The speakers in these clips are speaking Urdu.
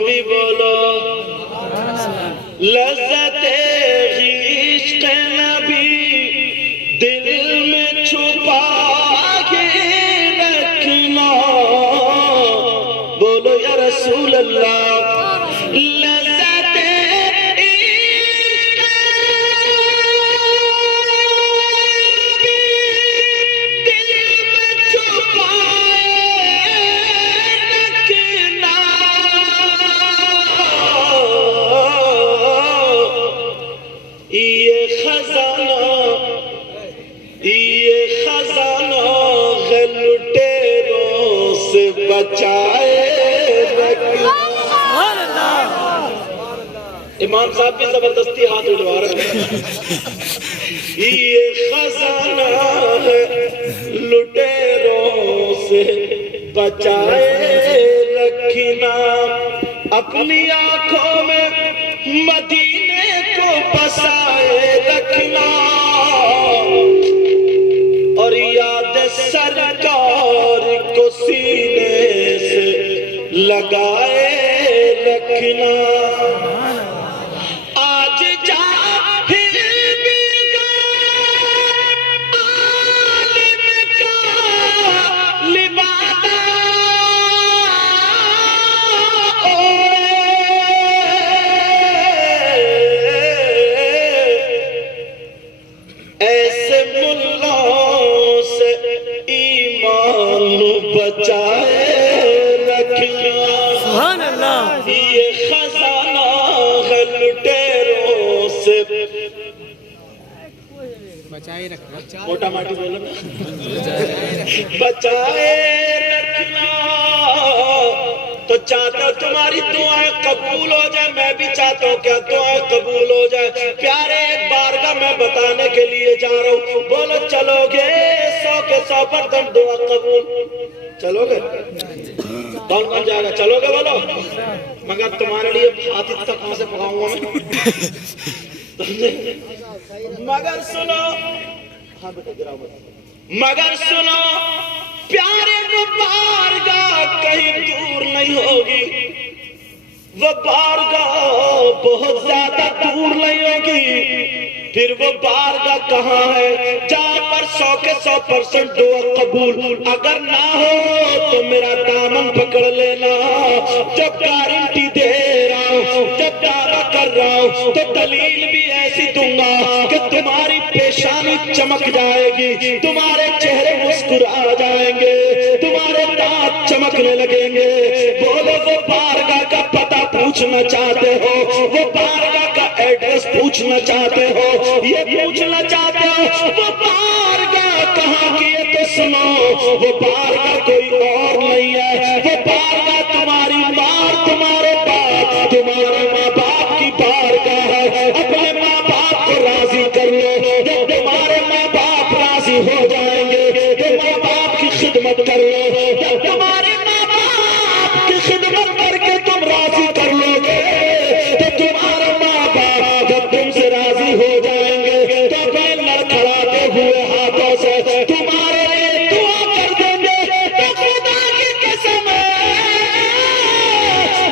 بھی بولو لذت عشق نبی دل میں چھپا کے رکھنا بولو یا رسول اللہ لذت عشق دل میں چھپا رکھنا یہ خزانہ لٹیروں سے بچائے رکھنا امام صاحب بھی زبردستی ہاتھ اٹھوا رہے ہیں یہ خزانہ لٹیروں سے بچائے رکھنا اپنی آنکھوں میں مدینے کو بسائے رکھنا اور یاد سرکار کو سینے سے لگائے رکھنا آج جا پھر بھی عالم کا لبادہ ایسے ملاؤں سے ایمان بچائے رکھنا سبحان اللہ یہ خزانہ ہے لٹیروں سے بچائے رکھنا موٹا ماٹی بولو نا بچائے رکھنا تو چاہتا ہوں تمہاری دعائیں قبول ہو جائے میں بھی چاہتا ہوں کیا دعائیں قبول ہو جائے پیارے ایک بارگاہ میں بتانے کے لیے جا رہا ہوں بولو چلو گے 100 کے 100% دعا قبول چلو گے کون کون جائے گا چلو گے بولو مگر تمہارے لیے ہاتھ تک کہاں سے پکاؤں گا میں مگر سنو ہاں بیٹا گراؤ مگر سنو پیارے وہ بارگاہ کہیں دور نہیں ہوگی وہ بارگاہ بہت زیادہ دور نہیں ہوگی پھر وہ بارگاہ کہاں ہے جہاں پر 100 کے 100% دعا قبول اگر نہ ہو تو میرا دامن پکڑ لینا جب گارنٹی دے رہا ہوں جب دعویٰ کر رہا ہوں تو دلیل بھی ایسی دوں گا کہ تمہاری پیشانی چمک جائے گی تمہارے چہرے مسکرا جائیں گے تمہارے دانت چمکنے لگیں گے بولو وہ بارگاہ کا پتہ پوچھنا چاہتے ہو وہ بارگاہ کا ایڈریس پوچھنا چاہتے ہو یہ پوچھنا چاہتے ہو وہ بارگاہ کہاں کی ہے تو سنو وہ بارگاہ کوئی اور نہیں ہے وہ بارگاہ تمہاری ماں تمہارے باپ تمہارے ماں باپ کی بارگاہ ہے اپنے ماں باپ کو راضی کر لو جب تمہارے ماں باپ راضی ہو جائیں گے تو ماں باپ کی خدمت کر لو جب تمہارے ماں باپ کی خدمت کر کے تم راضی کر لو گے تو تمہارے ماں باپ جب تم سے راضی ہو جائیں گے تو پھر لڑکھڑاتے ہوئے ہاتھوں سے تمہارے لیے دعا کر دیں گے تو خدا کی قسم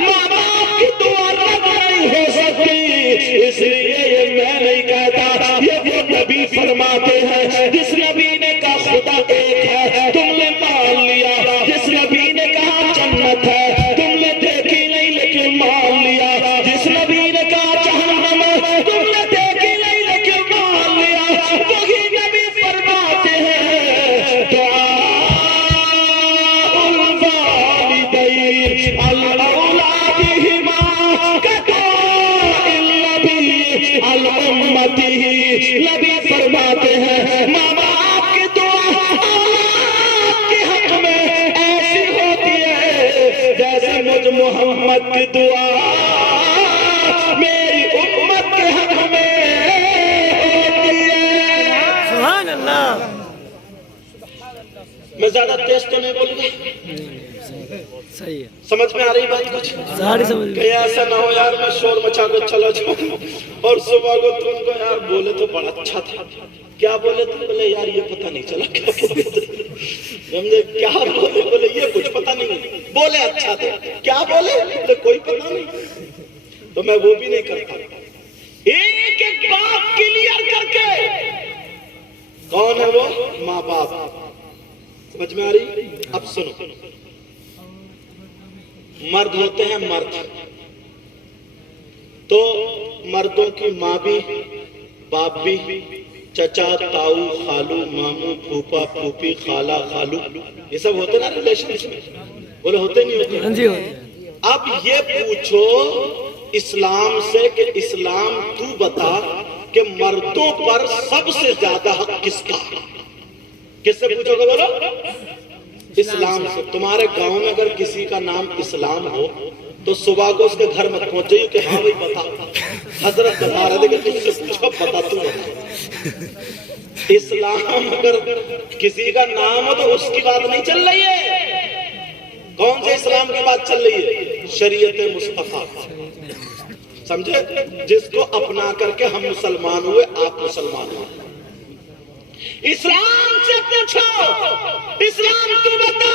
ماں باپ کی دعا رد نہیں ہو سکتی اس لیے یہ میں نہیں کہتا یہ وہ نبی فرماتے ہیں جس نبی نے کہا خدا ایک ہے تم نے مان لیا جس نبی نے کہا جنت ہے تم نے دیکھی نہیں لیکن مان لیا جس نبی نے کہا جہنم ہے تم نے دیکھی نہیں لیکن مان لیا وہی نبی فرماتے ہیں دعاء الوالدین الاولادہما کدعاء النبی الامتی نبی فرماتے ہیں ماں باپ کی دعا اولاد کے حق میں ایسی ہوتی ہے جیسے مجھ محمد کی دعا میری امت کے حق میں ہوتی ہے سبحان اللہ میں زیادہ تیز تو نہیں بولوں گا صحیح ہے سمجھ میں آ رہی بات کچھ ساری سمجھ کہ ایسا نہ ہو یار میں شور مچا کر چلا جاؤں اور صبح کو تم کو یار بولے تو بڑا اچھا تھا کیا بولے تھے بولے یار یہ پتہ نہیں چلا کیا بولے تھے سمجھے کیا بولے؟ بولے یہ کچھ پتہ نہیں. بولے اچھا تھا. کیا بولے؟ بولے کوئی پتہ نہیں. تو میں وہ بھی نہیں کرتا. ایک ایک بات کلیئر کر کے. کون ہے وہ؟ ماں باپ. سمجھ میں آ رہی؟ اب سنو. مرد ہوتے ہیں مرد، تو مردوں کی ماں بھی، باپ بھی، چچا، تاؤ، خالو، مامو، پھوپا، پھوپھی، خالہ، خالو، یہ سب ہوتے نا ریلیشن میں. بولے ہوتے نہیں ہوتے؟ ہاں جی ہوتے. اب یہ پوچھو اسلام سے کہ اسلام تو بتا کہ مردوں پر سب سے زیادہ حق کس کا؟ کس سے پوچھو گے؟ بولو اسلام سے. تمہارے گاؤں میں اگر کسی کا نام اسلام ہو تو صبح کو اس کے گھر میں پہنچ جائیے کہ ہاں بھائی بتا، حضرت بتا رہے تھے کہ تجھ سے پوچھو، بتا تو بتا. اسلام اگر کسی کا نام ہو تو اس کی بات نہیں چل رہی ہے. کون سے اسلام کی بات چل رہی ہے؟ شریعت مصطفیٰ. سمجھے؟ جس کو اپنا کر کے ہم مسلمان ہوئے، آپ مسلمان ہوئے. اسلام سے پوچھو، اسلام تو بتا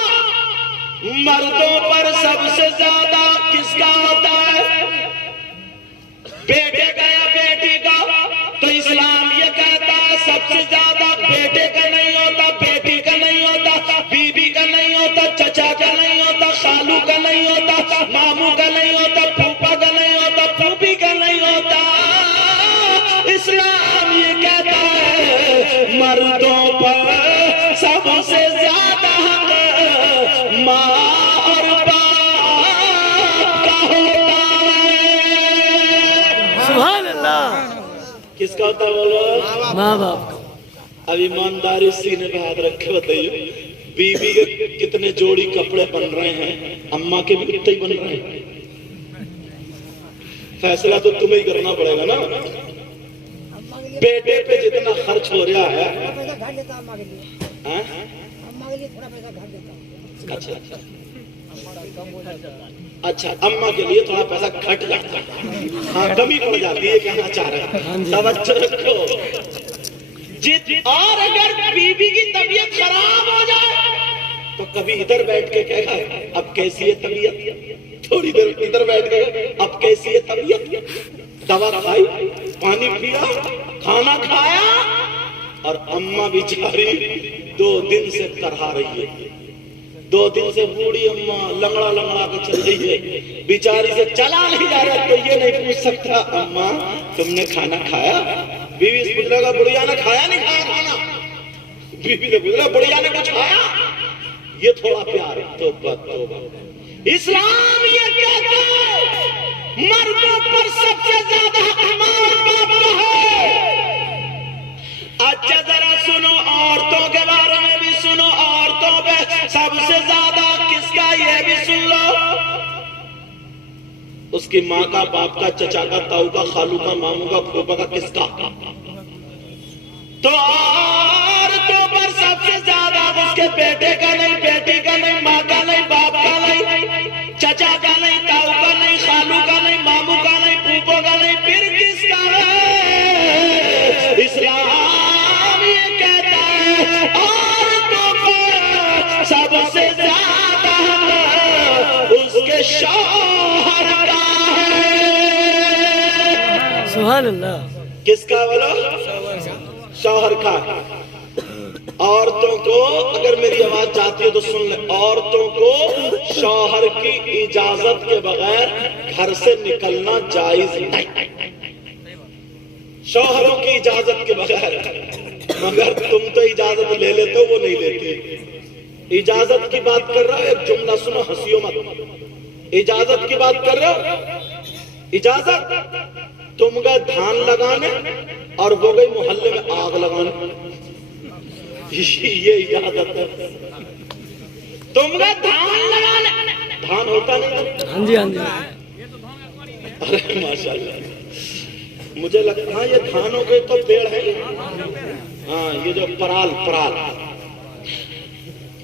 مردوں پر سب سے زیادہ کس کا ہوتا ہے؟ بیٹے کا یا بیٹی کا؟ تو اسلام یہ کہتا ہے سب سے زیادہ بیٹے کا نہیں ہوتا، بیٹی کا نہیں ہوتا، بیوی کا نہیں ہوتا، چچا کا نہیں ہوتا، خالو کا نہیں ہوتا، ماموں کا نہیں ہوتا، پھوپا کا نہیں ہوتا، پھوپھی کا نہیں ہوتا. اسلام یہ کہتا ہے مردوں پر سب سے زیادہ ماں اور باپ کا ہوتا ہے. سبحان اللہ. کس کا ہوتا ہے بولو؟ ماں باپ کا. اب ایمانداری سینے پہ ہاتھ رکھ کے بتائیے، بیوی کے کتنے جوڑی کپڑے بن رہے ہیں، اماں کے بھی کتنے ہی بن رہے ہیں. فیصلہ تو تمہیں ہی کرنا پڑے گا نا. بیٹے پہ جتنا خرچ ہو رہا ہے، اچھا اماں کے لیے تھوڑا پیسہ گھٹ جاتا ہے، ہاں کمی پڑ جاتی ہے. کہنا چاہ رہے ہیں توجہ رکھو. اور اگر بیوی کی طبیعت خراب ہو جائے تو کبھی ادھر بیٹھ کے کہے گا اب کیسی ہے طبیعت، تھوڑی دیر ادھر بیٹھ کے اب کیسی ہے طبیعت. دوا کھائی، پانی پیا، کھانا کھایا، اور اماں بیچاری 2 دن سے کرہا رہی ہے. 2 دن سے بوڑھی اماں لنگڑا لنگڑا کے چل رہی ہے، بیچاری سے چلا نہیں جا رہا. تو یہ نہیں پوچھ سکتا اماں تم نے کھانا کھایا؟ بیوی سے پوچھ رہا بڑھیا نے کھایا نہیں کھایا کھانا؟ بیوی نے پوچھ رہا بڑھیا نے کچھ کھایا؟ یہ تھوڑا پیار ہے. توبہ توبہ. اسلام یہ کہتا ہے مردوں پر سب سے زیادہ حق ماں اور باپ کا ہے. اچھا ذرا سنو، عورتوں کے بارے میں بھی سنو. عورتوں پہ سب سے زیادہ کس کا؟ یہ بھی سن لو. اس کی ماں کا، باپ کا، چچا کا، تاؤ کا، خالو کا، ماموں کا، پھوپا کا، کس کا؟ تو عورتوں پر سب سے زیادہ اس کے بیٹے کا نہیں، بیٹی کا نہیں، ماں کا نہیں، باپ کا نہیں، چچا کا نہیں، تاؤ کا نہیں، خالو کا نہیں، ماموں کا نہیں، پھوپھو کا نہیں. پھر کس کا ہے؟ اسلام یہ کہتا ہے عورتوں پر سب سے زیادہ اس کے شوہر کا ہے. سبحان اللہ. کس کا بولو؟ شوہر کا. عورتوں کو، اگر میری آواز چاہتی ہے تو سن لیں، عورتوں کو شوہر کی اجازت کے بغیر گھر سے نکلنا جائز نہیں. شوہروں کی اجازت کے بغیر. مگر تم تو اجازت لے لیتے ہو، وہ نہیں لیتی. اجازت کی بات کر رہا ہے، ایک جملہ سنو، ہنسیو مت. اجازت کی بات کر رہے ہو. اجازت تم گئے دھان لگانے اور وہ گئی محلے میں آگ لگانے، یہ اجازت ہے. تم گئے دھان لگانے، دھان ہوتا نہیں. ہاں جی ہاں جی. ارے ماشاءاللہ، مجھے لگتا ہے یہ دھانوں کے تو پیڑ ہے. ہاں یہ جو پرال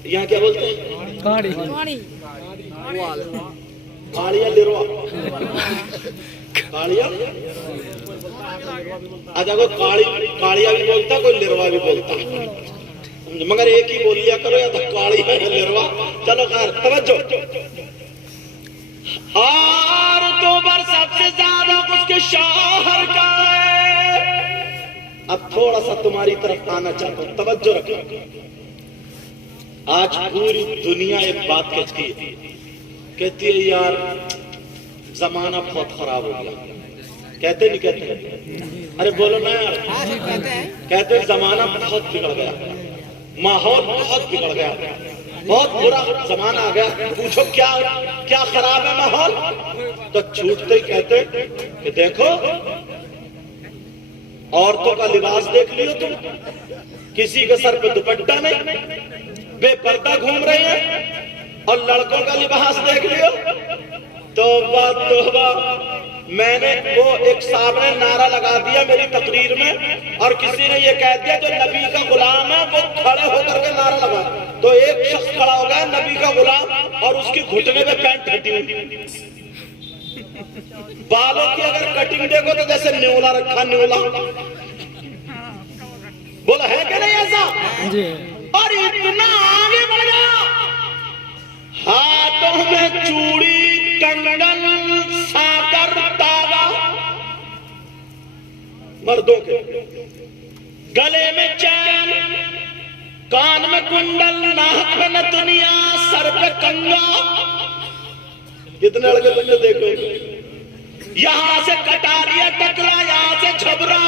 یہاں کیا بولتے ہیں؟ کاڑیا لروا. کاڑیا اچھا، کوئی کاڑیا بھی بولتا، کوئی لروا بھی بولتا. مگر ایک ہی بول لیا کرو یا دھکاڑی ہے لروا. چلو خیر توجہ. عورتوں پر سب سے زیادہ اس کے شوہر کا ہے. اب تھوڑا سا تمہاری طرف آنا چاہتا ہوں, توجہ رکھو. آج پوری دنیا ایک بات کہتی ہے, کہتی ہے یار زمانہ بہت خراب ہو گیا. کہتے نہیں کہتے؟ ارے بولو نا یار. کہتے ہیں زمانہ بہت بگڑ گیا, ماحول بہت بگڑ گیا, بہت برا زمانہ آ گیا. پوچھو کیا خراب ہے ماحول؟ تو چھوٹتے ہی کہتے کہ دیکھو عورتوں کا لباس دیکھ لیو تم, کسی کے سر پہ دوپٹہ نہیں, بے پردہ گھوم رہے ہیں. اور لڑکوں کا لباس دیکھ لیو. توبہ توبہ. میں نے وہ ایک صاحب نے نعرہ لگا دیا میری تقریر میں, اور کسی نے یہ کہہ دیا جو نبی کا غلام ہے وہ کھڑے ہو کر کے نعرہ لگا. تو ایک شخص کھڑا ہو گیا نبی کا غلام, اور اس کی گھٹنے میں پینٹ ہٹی ہوئی. بالوں کی اگر کٹنگ دیکھو تو جیسے نیولا رکھا نیولا. بولا ہے کہ نہیں ایسا؟ اور اتنا آگے بڑھ گیا, ہاتھوں میں چوڑی, کنگن, ساکر, تاگا مردوں کے, گلے میں چین, کان میں کنڈل, ناک میں نتنیا, سر پہ کنگا. کتنے لڑکے تم نے دیکھو, یہاں سے کٹاریا ٹکلا, یہاں سے جھبرا.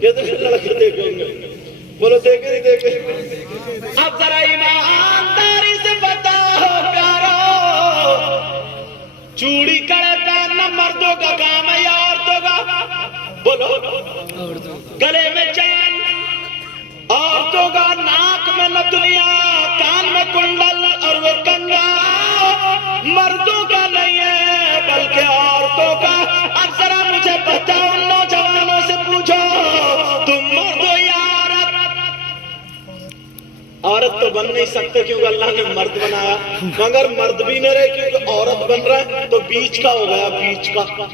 کتنے لڑکے دیکھو گے؟ بولو دیکھے نہیں دیکھے؟ اب ذرا ایمانداری سے بتاؤ پیارو, چوڑی کڑے پہننا مردوں کا کام ہے یا عورتوں کا؟ بولو. گلے میں چین عورتوں کا, ناک میں نتنیاں, کان میں کنڈل, اور وہ کنگا مردوں کا نہیں ہے بلکہ عورتوں کا. اب ذرا مجھے بتاؤ, نوجوانوں سے پوچھو, تم مرد ہو یا عورت؟ تو بن نہیں سکتے کیونکہ اللہ نے مرد بنایا, مگر مرد بھی نہیں رہے کیونکہ عورت بن رہا ہے. تو بیچ کا ہو گیا,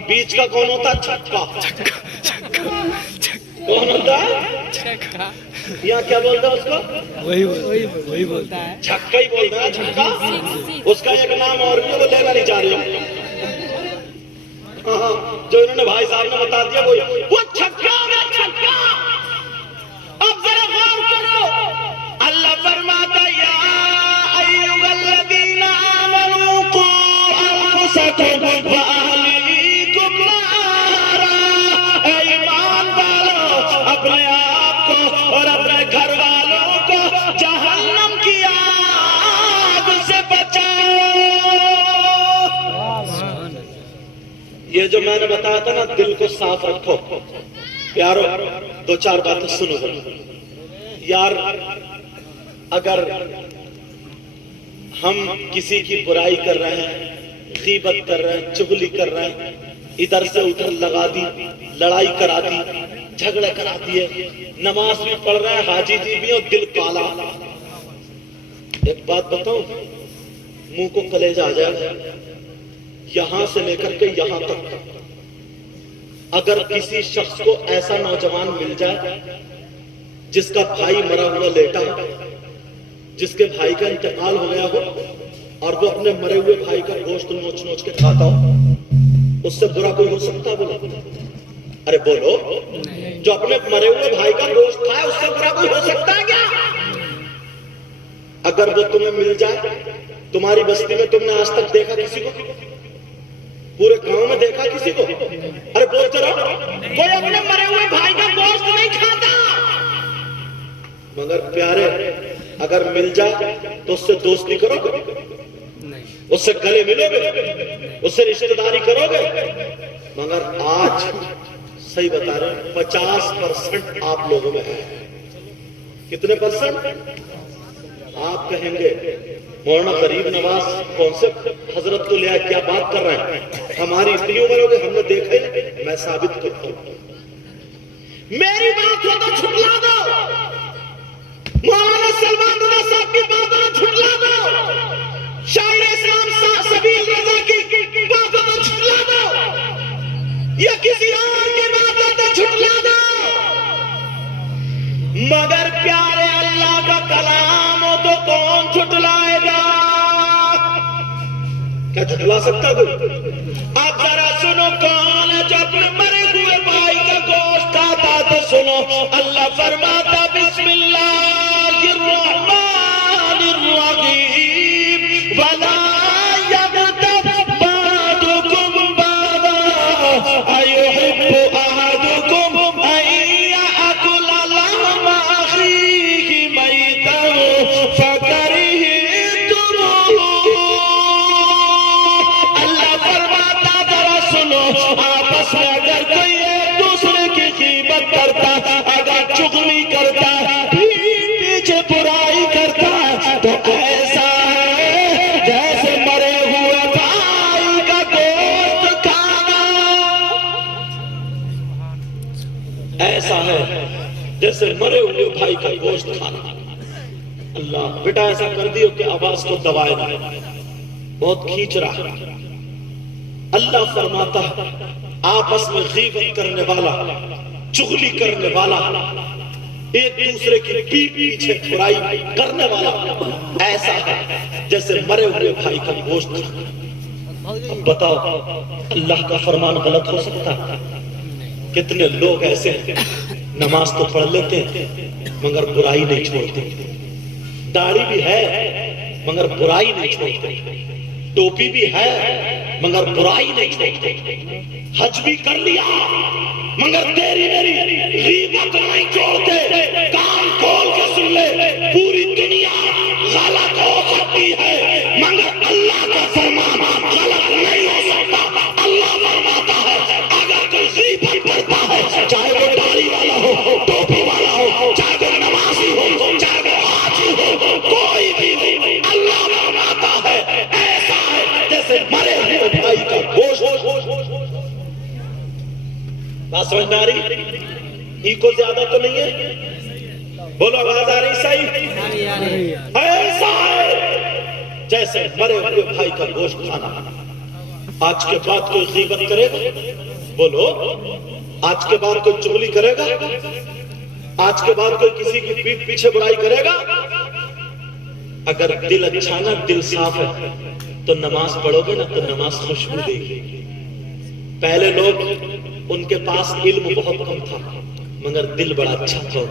بیچ کا کون ہوتا ہے؟ چھکا. کون ہوتا ہے؟ یا کیا بولتا ہے اس کو؟ وہی بولتا ہے, چھکا ہی بولتا ہے. چھکا اس کا ایک نام اور بھی ہے, وہ لینا نہیں چاہ رہے ہو. جو انہوں نے بھائی صاحب نے بتا دیا وہ چھکا ہوگا, چھکا. اب ذرا غور کرو, اللہ فرماتا یا ایھا الذین آمنوا قوا انفسکم واہلیکم نارا. اے ایمان والو, اپنے آپ کو اور اپنے گھر والوں کو جہنم کی آگ سے بچاؤ. یہ جو میں نے بتایا تھا نا, دل کو صاف رکھو پیارو. دو چار باتیں سنو یار. اگر ہم کسی کی برائی کر رہے ہیں, غیبت کر رہے ہیں, چغلی کر رہے ہیں, ادھر سے ادھر لگا دی, لڑائی کرا دی, جھگڑے کرا دیے, نماز بھی پڑھ رہے ہیں, حاجی جی بھی, اور دل کالا. ایک بات بتاؤں, منہ کو کلیجہ آ جائے یہاں سے لے کر کے یہاں تک. اگر کسی شخص کو ایسا نوجوان مل جائے جس کا بھائی مرا ہوا لیٹا ہو, جس کے بھائی کا انتقال ہو گیا ہو, اور وہ اپنے مرے ہوئے بھائی کا گوشت نوچ نوچ کے کھاتا ہو, اس سے برا کوئی ہو سکتا ہے؟ بولو. ارے بولو, جو اپنے مرے ہوئے بھائی کا گوشت کھائے اس سے برا کوئی ہو سکتا ہے کیا؟ اگر وہ تمہیں مل جائے, تمہاری بستی میں تم نے آج تک دیکھا کسی کو؟ پورے گاؤں میں دیکھا کسی کو؟ ارے بولتے رہو, کوئی اپنے مرے ہوئے بھائی کا گوشت نہیں کھاتا. مگر پیارے, اگر مل جائے تو اس سے دوستی کرو گے, اس سے گلے ملو گے, اس سے رشتہ داری کرو گے. مگر آج صحیح بتا رہے ہیں 50% آپ لوگوں میں ہے. کتنے پرسنٹ؟ آپ کہیں گے مولانا غریب نواز کون سے حضرت کو لیا, کیا بات کر رہے ہیں, ہماری اتنی عمر ہو گئی, ہم نے دیکھا ہی. میں ثابت کرتا ہوں, میری بات ہو تو جھٹلا دو, مولانا سلمان رضا صاحب کی بات ہو تو جھٹلا دو, شاعر اسلام سبیل رضا کی بات ہو تو جھٹلا دو, یا کسی اور کی بات ہو تو جھٹلا دو. مگر پیارے جھٹلائے گا؟ کیا جھٹلا سکتا کوئی؟ آپ ذرا سنو کون ہے جو اپنے مرے ہوئے بھائی کا گوشت کھاتا؟ تو سنو اللہ فرماتا بسم اللہ الرحمن الرحیم ولا یغتب بعضکم بعضا ایحب احدکم ان یأکل لحم اخیہ میتا فکرہتموہ۔ اللہ فرماتا ذرا سنو، آپس میں اگر کوئی ایک دوسرے کی غیبت کرتا، اگر چغلی کرتا، پیٹھ پیچھے برائی کرتا، تو ایسا ہے جیسے مرے ہوئے بھائی کا گوشت کھانا، ایسا ہے جیسے مرے ہوئے بھائی کا گوشت کھانا۔ اللہ بیٹا ایسا کر دیو کہ آواز کو دبائے نہ، بہت کھینچ رہا ہے۔ اللہ فرماتا ہے آپس میں غیبت کرنے والا، چغلی کرنے والا، ایک دوسرے کی پیٹھ پیچھے برائی کرنے والا ایسا ہے جیسے مرے ہوئے بھائی کا گوشت کھانا۔ اب بتاؤ اللہ کا فرمان غلط ہو سکتا ہے؟ کتنے لوگ ایسے ہیں نماز تو پڑھ لیتے ہیں مگر برائی نہیں چھوڑتے، داڑھی بھی ہے مگر برائی نہیں چھوڑتے، ٹوپی بھی ہے مگر برائی نہیں چھوڑتے، حج بھی کر لیا مگر تیری میری غیبت نہیں چھوڑتے۔ کان کھول کے سن لے، پوری دنیا غلط ہو سکتی ہے مگر اللہ کا فرمان غلط نہیں ہو سکتا۔ اللہ فرماتا ہے اگر کوئی غیبت کرتا ہے، چاہے وہ داڑھی والا ہو، ٹوپی والا ہو، چاہے وہ نمازی ہو، چاہے وہ حاجی ہو، کوئی بھی ہو، اللہ فرماتا ہے ایسا ہے جیسے مرے ہوئے بھائی کا گوشت۔ بات سمجھ میں آ رہی؟ ایکو زیادہ تو نہیں ہے؟ بولو آواز آ رہی صحیح؟ ایسا ہے جیسے مرے ہوئے بھائی کا گوشت کھانا۔ آج کے بعد کوئی غیبت کرے گا؟ بولو آج کے بعد کوئی چغلی کرے گا؟ آج کے بعد کوئی کسی کی پیٹھ پیچھے برائی کرے گا؟ اگر دل اچھا نا، دل صاف ہے تو نماز پڑھو گے نا تو نماز خوشبو دے گی۔ پہلے لوگ ان کے پاس علم بہت کم تھا مگر دل بڑا اچھا تھا،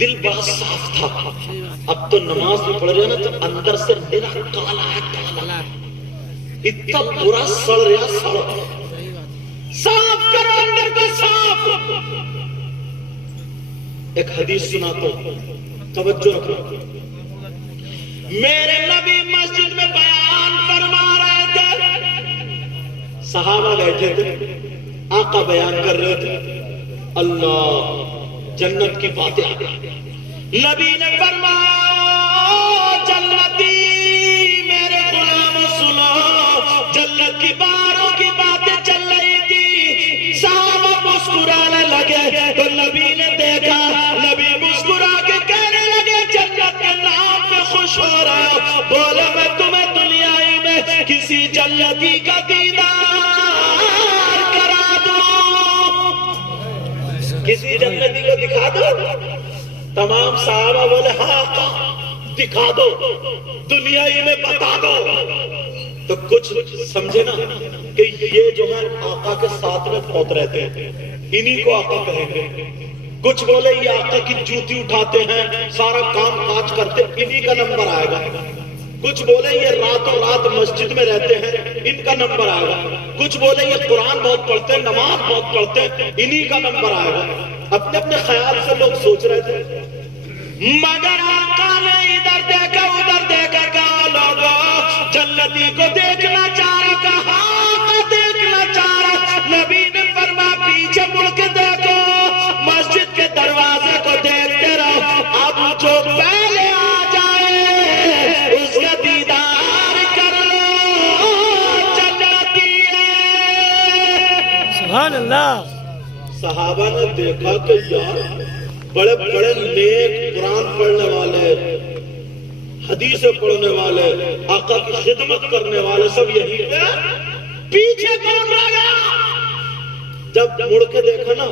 دل بڑا صاف تھا۔ اب تو نماز میں پڑھ رہے نا تو اندر سے میرا کالا ہے، کالا اتنا برا سڑ رہا، سڑ صاف کرو اندر کو صاف۔ ایک حدیث سناتا ہوں، توجہ رکھو۔ میرے نبی مسجد میں بیان فرما رہے تھے، صحابہ بیٹھے تھے، آقا بیان کر رہے تھے، اللہ جنت کی باتیں آ گئی۔ نبی نے فرمایا جنتی میرے غلام سنو، جنت کی باروں کی باتیں چل رہی تھی، صحابہ مسکرانے لگے تو نبی نے دیکھا، نبی مسکرا کے کہنے لگے جنت کے نام پہ خوش ہو رہا ہو، بولے میں تمہیں دنیائی میں کسی جنتی کا دیدار کرا دوں، کسی جنتی کو دکھا دو؟ تمام صحابہ بولے ہاں آقا دکھا دو، دنیائی میں بتا دو۔ تو کچھ سمجھے نا کہ یہ جو ہے آقا کے ساتھ میں بہت رہتے ہیں، انہی کو آقا کہیں گے۔ کچھ بولے یہ آقا کی جوتی اٹھاتے ہیں، سارا کام کاج کرتے، انہی کا نمبر آئے گا۔ کچھ بولے یہ راتوں رات مسجد میں رہتے ہیں، ان کا نمبر آئے گا۔ کچھ بولے یہ قرآن بہت پڑھتے ہیں، نماز بہت پڑھتے ہیں، انہی کا نمبر آئے گا۔ اپنے اپنے خیال سے لوگ سوچ رہے تھے، مگر آقا نے ادھر دیکھا ادھر دیکھا، کہا لوگوں جنتی کو دیکھنا چاہ رہا، کہا آقا دیکھنا چاہ رہا۔ نبی نے فرمایا پیچھے مڑ کے دیکھو، مسجد کے دروازے کو دیکھتے رہو، اب جو پہلے آ جائے اس کا دیدار کر لو، جنتی ہے۔ سبحان اللہ۔ صحابہ نے دیکھا کہ یار بڑے بڑے نیک قرآن پڑھنے والے، حدیثیں پڑھنے والے، آقا کی خدمت کرنے والے سب یہی ہے، پیچھے کون رہ گیا؟ جب مڑ کے دیکھا نا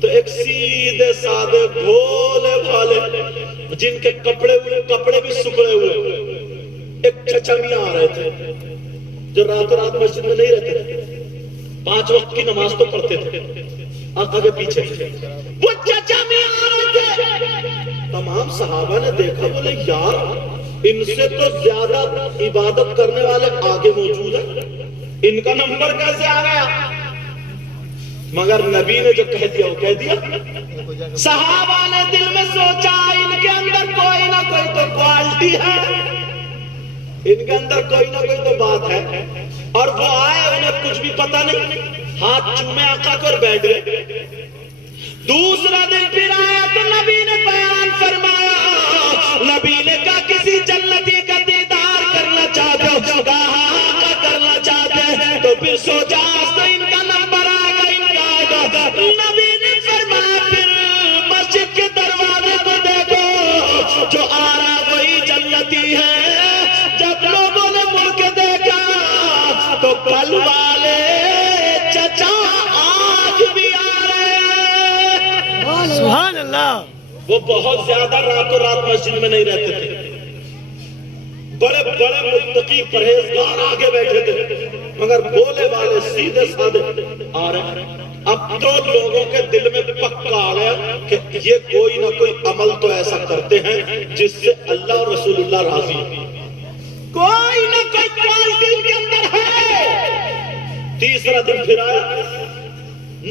تو ایک سیدھے سادے بھولے بھالے جن کے کپڑے بھی سکڑے ہوئے، ایک چچا میاں آ رہے تھے جو راتوں رات مسجد میں نہیں رہتے تھے، 5 وقت کی نماز تو پڑھتے تھے، آقا کے پیچھے وہ چچا میاں آ رہے تھے۔ تمام صحابہ نے دیکھا، بولے یار ان سے تو زیادہ عبادت کرنے والے آگے موجود ہیں، ان کا نمبر کیسے آ گیا؟ مگر نبی نے جو کہہ دیا وہ کہہ دیا۔ صحابہ نے دل میں سوچا ان کے اندر کوئی نہ کوئی تو کوالٹی ہے، ان کے اندر کوئی نہ کوئی تو بات ہے، اور وہ آئے انہیں کچھ بھی پتا نہیں، ہاتھ چومے آقا کو اور بیٹھ گئے۔ دوسرا دن پھر آیا تو نبی نے بیان فرمایا، نبی نے کہا کسی جنتی کا دیدار کرنا چاہتے ہو؟ کہا آقا کرنا چاہتے ہیں، تو پھر سوچا تو ان کا نمبر آئے گا، ان کا آئے گا۔ نبی نے فرمایا پھر مسجد کے دروازے کو دیکھو، جو آ رہا وہی جنتی ہے۔ جب لوگوں نے مڑ کے دیکھا تو کل والے چچا آج بھی آ رہے ہیں۔ سبحان اللہ۔ وہ بہت زیادہ راتوں رات مسجد میں نہیں رہتے تھے، بڑے بڑے متقی پرہیزگار آگے بیٹھے تھے، مگر بولے والے سیدھے سادے آ رہے ہیں۔ اب تو لوگوں کے دل میں پکا آ گیا کہ یہ کوئی نہ کوئی عمل تو ایسا کرتے ہیں جس سے اللہ اور رسول اللہ راضی ہیں، کوئی نہ کوئی کوالٹی کے اندر ہے۔ تیسرا دن پھر آیا،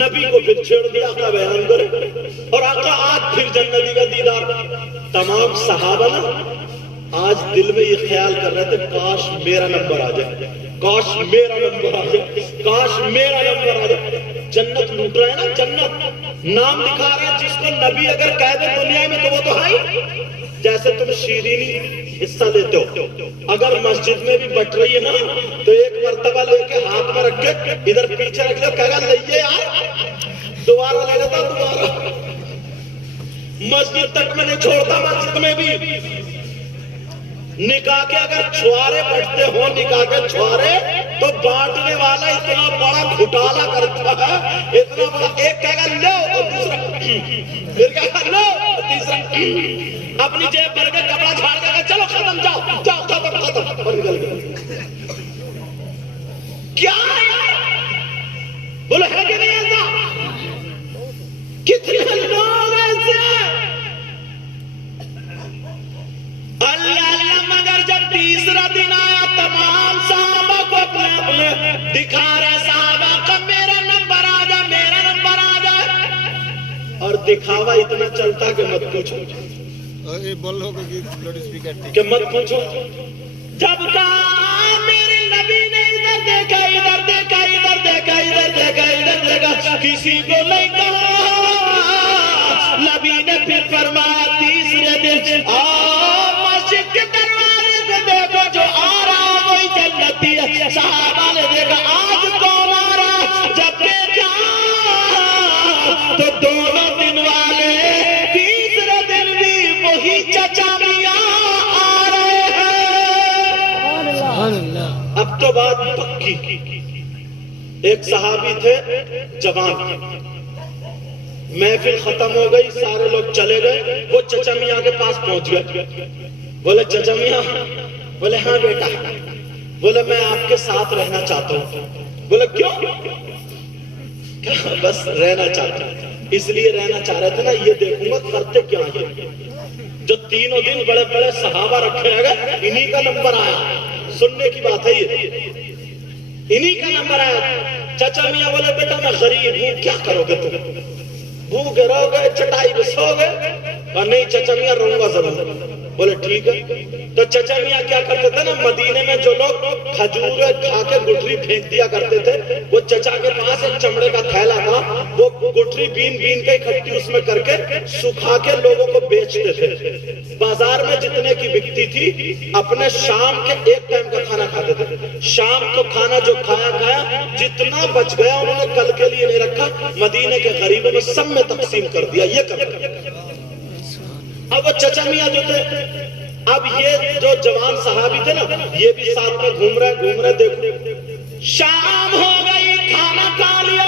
نبی کو پھر چھیڑ دیا، آقا بیان کرے، اور آقا آج پھر جنتی کا دیدار۔ تمام صحابہ نا آج دل میں یہ خیال کر رہے تھے کاش میرا نمبر آ جائے، کاش میرا نمبر آ جائے، کاش میرا نمبر آ جائے۔ جنت لوٹ رہے ہیں نا، جنت نام دکھا رہے ہیں جس کو نبی اگر کہہ دے دنیا میں تو وہ تو ہے۔ جیسے تم شیرینی حصہ لیتے ہو، اگر مسجد میں بھی بٹ رہی ہے نا تو ایک مرتبہ لے کے ہاتھ میں رکھ کے ادھر پیچھے رکھ لو، کہے گا لئیے یار، دوبارہ لے لیتا دوبارہ۔ مسجد تک میں نہیں چھوڑتا، مسجد میں بھی نکاح کے اگر چھوارے بٹتے ہو، نکاح کے چھوارے، تو بانٹنے والا اتنا بڑا گھٹالا کرتا ہے، اتنا بڑا، ایک کہے گا لو اور دوسرا پھر کہے گا لو اور تیسرا اپنی جیب بھر کے کپڑا جھاڑ کے کہا چلو ختم، جاؤ جاؤ ختم اور نکل گئے۔ کیا ہے بولو، ہے کہ نہیں ایسا؟ کتنے لوگ ایسے ہیں؟ اللہ مگر جب تیسرا دن آیا تمام صحابہ کو اپنے اپنے دکھا رہے، صحابہ کا میرا نمبر آ جائے، میرا نمبر آ جائے، اور دکھاوا اتنا چلتا کہ مت پوچھو، کہ مت پوچھو۔ جب کہا میرے نبی نے ادھر دیکھا، ادھر دیکھا، ادھر دیکھا، ادھر دیکھا، ادھر دیکھا، کسی کو نہیں کہا۔ نبی نے پھر فرمایا تیسرے دن مسجد کے دروازے سے دیکھو، جو آ رہا وہی جنتی ہے۔ صحابہ نے دیکھا آج کون آ رہا، جب دیکھا تو دونوں دن والے تیسرے دن بھی وہی چچا میاں آ رہے ہیں۔ سبحان اللہ۔ اب تو بات پکی۔ ایک صحابی تھے جوان، محفل ختم ہو گئی، سارے لوگ چلے گئے، وہ چچا میاں کے پاس پہنچ گئے۔ بولے چچا میاں؟ بولے ہاں بیٹا۔ بولے میں آپ کے ساتھ رہنا چاہتا ہوں۔ بولے کیوں؟ بس رہنا چاہتا ہوں، اس لیے رہنا چاہ رہے تھے نا، یہ دیکھوں گا کرتے کیا یہ جو تینوں دن بڑے بڑے صحابہ رکھے گئے، انہی کا نمبر آیا۔ سننے کی بات ہے یہ، انہی کا نمبر آیا۔ چچا میاں بولے بیٹا میں غریب ہوں، کیا کرو گے تم؟ بھوکے رہو گے، چٹائی پہ سو گئے؟ اور نہیں چچا میاں رہوں گا ضرور۔ بولے ٹھیک ہے۔ تو چچا میاں کیا کرتے تھے نا، مدینے میں جو لوگ کھجور کھا کے گٹھری پھینک دیا کرتے تھے، وہ چچا کے پاس ایک چمڑے کا تھیلا تھا، وہ گٹھری بین بین کے اکٹھی اس میں کر کے سکھا کے لوگوں کو بیچتے تھے۔ بازار میں جتنے کی بکتی تھی، اپنے شام کے ایک ٹائم کا کھانا کھاتے تھے۔ شام کو کھانا جو کھایا جتنا بچ گیا انہوں نے کل کے لیے نہیں رکھا، مدینے کے غریبوں میں سب میں تقسیم کر دیا۔ یہ کرتے اب وہ چچا میاں جو تھے، اب یہ جو جوان صحابی تھے نا، یہ بھی ساتھ میں گھوم رہے، دیکھو شام ہو گئی، کھانا کھا لیا،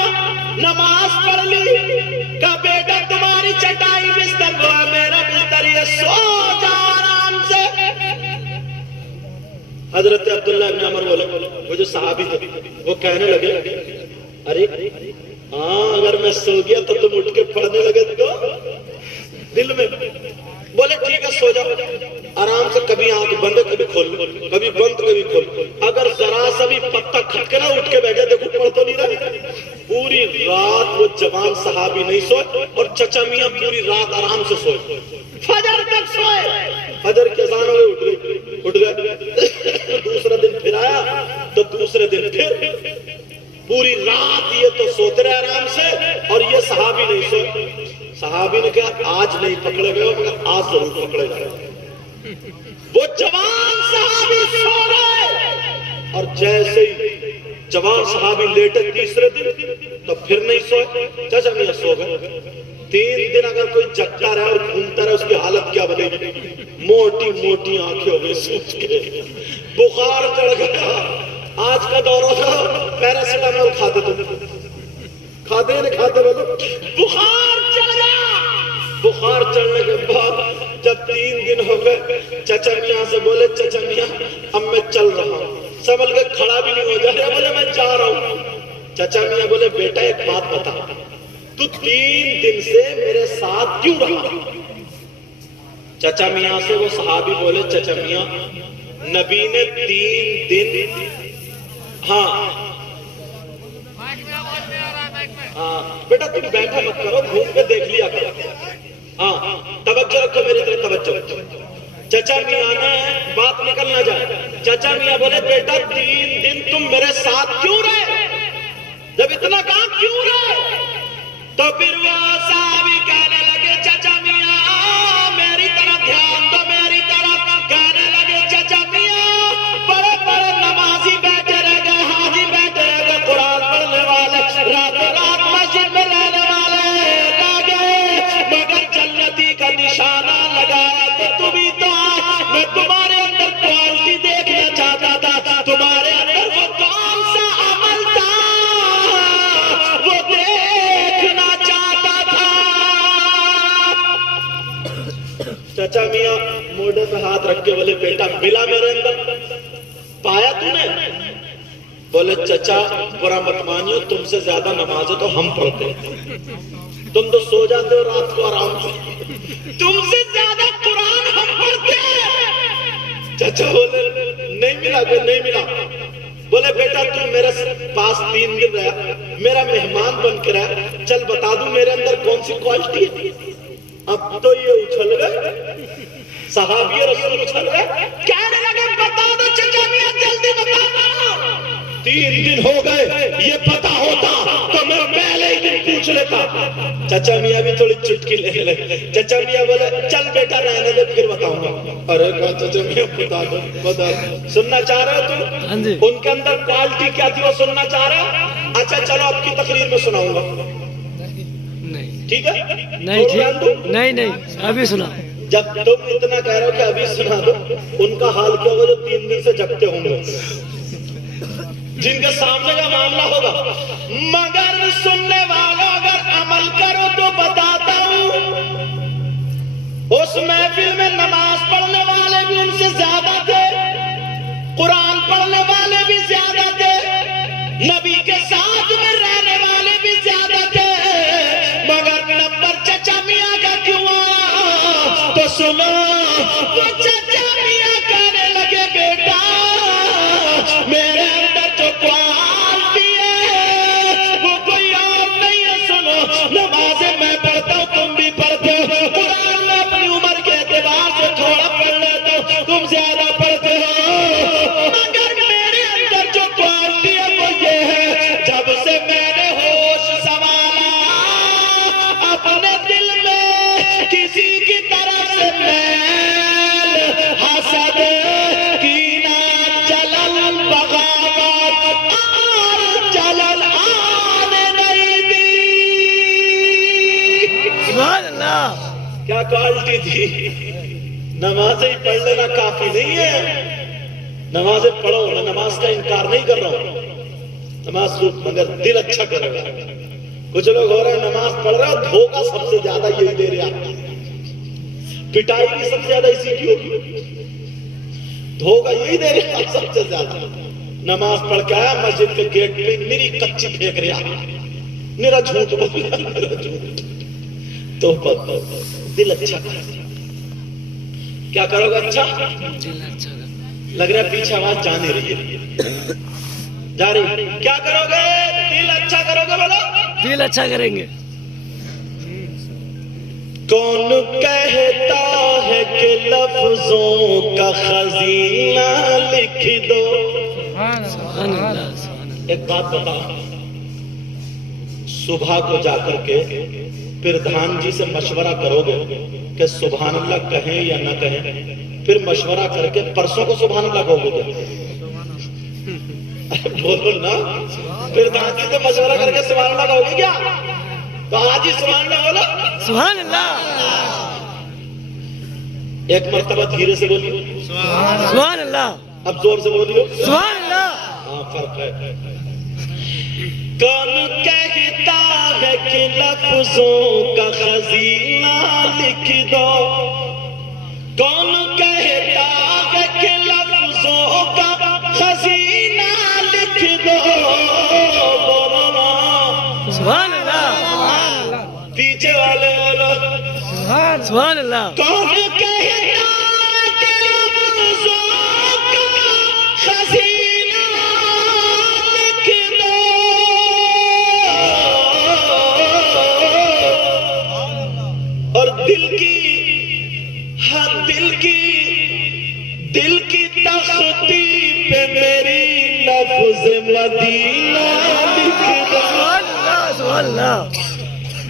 نماز پڑھ لی، کہا بیٹا تمہاری چٹائی بستر وہ ہے، میرا بستر یہ، سو حضرت عبداللہ ابن عمر بولے، وہ جو صحابی تھے وہ کہنے لگے ارے ہاں اگر میں سو گیا تو تم اٹھ کے پڑھنے لگے تو دل میں بولے ٹھیک ہے سو جاؤ آرام سے، کبھی آنکھ بند کبھی کھول، کبھی بند کبھی کھول، اگر ذرا سا بھی پتہ کھٹکے نہ اٹھ کے بیٹھے دیکھو پڑھ تو نہیں رہا۔ پوری رات وہ جوان صحابی نہیں سوئے اور چچا میاں پوری رات آرام سے سوئے، فجر تک سوئے، فجر کی اذان ہوئے اٹھ گئے۔ دوسرا دن پھر آیا تو دوسرے دن پھر پوری رات یہ تو سوتے رہے آرام سے اور یہ صحابی نہیں سوئے۔ صحابی نے کہا آج نہیں پکڑے گئے، مگر آج ضرور پکڑے گئے۔ وہ جوان صحابی سو گئے اور جیسے ہی جوان صحابی لیٹے تیسرے دن تو پھر نہیں سوئے، چچا میاں سو گئے۔ 3 دن اگر کوئی جگتا رہا اور گھومتا رہا اس کی حالت کیا بنے گی؟ موٹی موٹی آنکھیں ہو گئی سوچ کے، بخار چڑھ گیا۔ آج کا دورہ تھا پیراسیٹامول کھاتے تھے، کھاتے ہیں نہیں کھاتے بولو، بخار چڑھ گیا۔ بخار چڑھنے کے بعد جب 3 دن ہو گئے چچا میاں سے بولے چچا میاں اب میں چل رہا ہوں، سنبھل کے کھڑا بھی نہیں ہو جا رہا، بولے میں جا رہا ہوں۔ چچا میاں بولے بیٹا ایک بات بتا، تو 3 دن سے میرے ساتھ کیوں رہا؟ چچا میاں سے وہ صحابی بولے چچا میاں نبی نے 3 دن بیٹا تم بیٹھا مت کرو، گھوم کے دیکھ لیا کرو، توجہ رکھو میری طرف توجہ۔ چچا میاں نے بات نکل نہ جائے، چچا میاں بولے بیٹا 3 دن تم میرے ساتھ کیوں رہے؟ جب اتنا کام کیوں رہے؟ تو پھر وہ صحابی کہنے لگے چچا میاں میری طرف دھیان دو، میری طرف کہنے لگے چچا میاں بڑے بڑے نمازی بیٹھے رہ گئے، حاجی بیٹھے رہ گئے، قرآن پڑھنے والے راتوں رات مسجد میں رہنے والے رہ گئے، مگر جنتی کا نشانہ لگایا تو تم ہی تو آئے۔ میں تمہارے اندر کوالٹی دیکھنا چاہتا تھا، تمہارے اندر وہ کون سا عمل تھا وہ دیکھنا چاہتا تھا۔ چچا میاں موڑے پہ ہاتھ رکھ کے بولے بیٹا ملا میرے اندر، پایا تو نے؟ بولے چچا برا مت مانیو، تم سے زیادہ نمازیں تو ہم پڑھتے ہیں، تم تو سو جاتے ہو رات کو آرام سے، تم سے زیادہ قرآن ہم پڑھتے ہیں۔ چچا بولے نہیں ملا کہ نہیں ملا؟ بولے بیٹا تم میرے پاس 3 دن رہا، میرا مہمان بن کے رہا، چل بتا دوں میرے اندر کون سی کوالٹی ہے؟ اب تو یہ اچھل گئے، صحابی رسول اچھل گئے، کہنے لگے بتا دو چچا میاں جلدی بتا دو۔ 3 دن ہو گئے، یہ پتا ہوتا تو میں پہلے ہی دن پوچھ لیتا۔ چچا میاں بھی تھوڑی چٹکی لے لے، چچا میاں بولے چل بیٹا رہنے دے پھر بتاؤں گا۔ ارے کہا چچا میاں بتا دو، بتا دو۔ سننا چاہ رہے ہو تم؟ ان کے اندر کوالٹی کیا تھی وہ سننا چاہ رہے ہو؟ اچھا چلو آپ کی تقریر میں سناؤں گا، ٹھیک ہے؟ نہیں ابھی سنا۔ جب تم اتنا کہہ رہے ہو کہ ابھی سنا دو، ان کا حال کیا ہوگا جو 3 دن سے جگتے ہوں گے، جن کے سامنے کا معاملہ ہوگا۔ مگر سننے والوں اگر عمل کرو تو بتاتا ہوں، اس محفل میں نماز پڑھنے والے بھی ان سے زیادہ تھے، قرآن پڑھنے والے بھی زیادہ تھے، نبی کے ساتھ میں رہنے والے بھی زیادہ تھے، مگر نمبر چچا میاں کا کیوں آیا تو سنو۔ وہ چچا میاں کہنے لگے بیٹا میرے اندر جو کوالٹی ہے وہ کوئی اور نہیں ہے، سنو نمازیں میں پڑھتا ہوں تم بھی پڑھتے ہو، قرآن میں اپنی عمر کے اعتبار سے تھوڑا پڑھ لیتا ہوں، تم زیادہ پڑھتے ہو، مگر میرے اندر جو کوالٹی ہے وہ یہ ہے جب سے میں نے ہوش سنبھالا اپنے دل میں کسی کی طرف سے میل، حسد، کینہ، جلن، بغاوت اور جلن آنے نہیں دی۔ سبحان اللہ، کیا کوالٹی تھی؟ نمازیں پڑھ لینا کافی نہیں ہے، نمازیں پڑھو، میں نماز کا انکار نہیں کر رہا ہوں، نماز روح مگر دل اچھا کرے گا۔ کچھ لوگ ہو رہے ہیں نماز پڑھ رہے ہیں، دھوکہ سب سے زیادہ یہی دے رہے ہیں، پٹائی بھی سب سے زیادہ اسی کی ہوگی۔ دھوکہ یہی دے رہا سب سے زیادہ. نماز پڑھ کے آیا مسجد کے گیٹ پہ میری کچی پھینک رہا, میرا جھوٹ بولیا, میرا جھوٹ. تو دل اچھا کر, کیا کرو گے اچھا؟ دل اچھا کر. لگ رہا ہے پیچھے آواز جا نہیں رہی ہے, جا رہی. کیا کرو گے؟ دل اچھا کرو گے. بولو دل اچھا کریں گے. کون کہتا ہے کہ لفظوں کا خزینہ لکھ دو. سبحان اللہ, سبحان اللہ. ایک بات بتا, صبح کو جا کر کے پردھان جی سے مشورہ کرو گے کہ سبحان اللہ کہیں یا نہ کہیں, پھر مشورہ کر کے پرسوں کو سبحان اللہ کہو گے. بولو نا, پردھان جی سے مشورہ کر کے سبحان اللہ کہو گے کیا؟ تو آج ہی سبحان اللہ بولو. سبحان اللہ, ایک مرتبہ دھیرے سے بولیو, سبحان اللہ. اب زور سے بولیو. سبحان اللہ. ہاں فرق ہے. کون کہتا ہے کہ لفظوں کا خزینہ لکھ دو. کون کہتا ہے کہ لفظوں کا خزینہ لکھ دو. بولو نا سبحان اللہ. پیچھے والے بولو سبحان اللہ. کون کہتا کہ لفظوں کا خزینہ لکھ دو. اور دل کی تختی پہ میری لفظ مدینہ لکھ دو. سبحان اللہ, سبحان اللہ.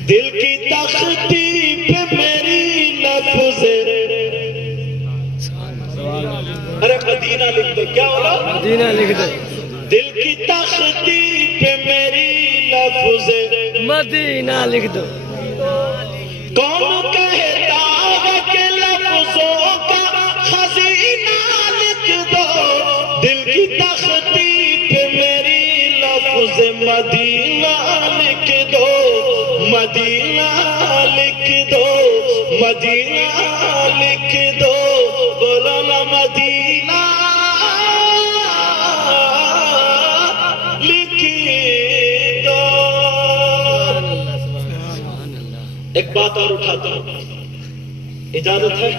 دل کی تختی پہ میری لفظ, ارے مدینہ لکھ دو. کیا ہوگا؟ مدینہ لکھ دو. دل کی تختی پہ میری لفظ مدینہ لکھ دو. کون کہتا ہے کہ لفظوں کا خزینہ لکھ دو. دل کی تختی پہ میری لفظ مدینہ لکھ دو. مدینہ لکھ دو, مدینہ لکھ دو. بولو نا مدینہ لکھ دو. ایک بات اور اٹھاتا ہوں, اجازت ہے؟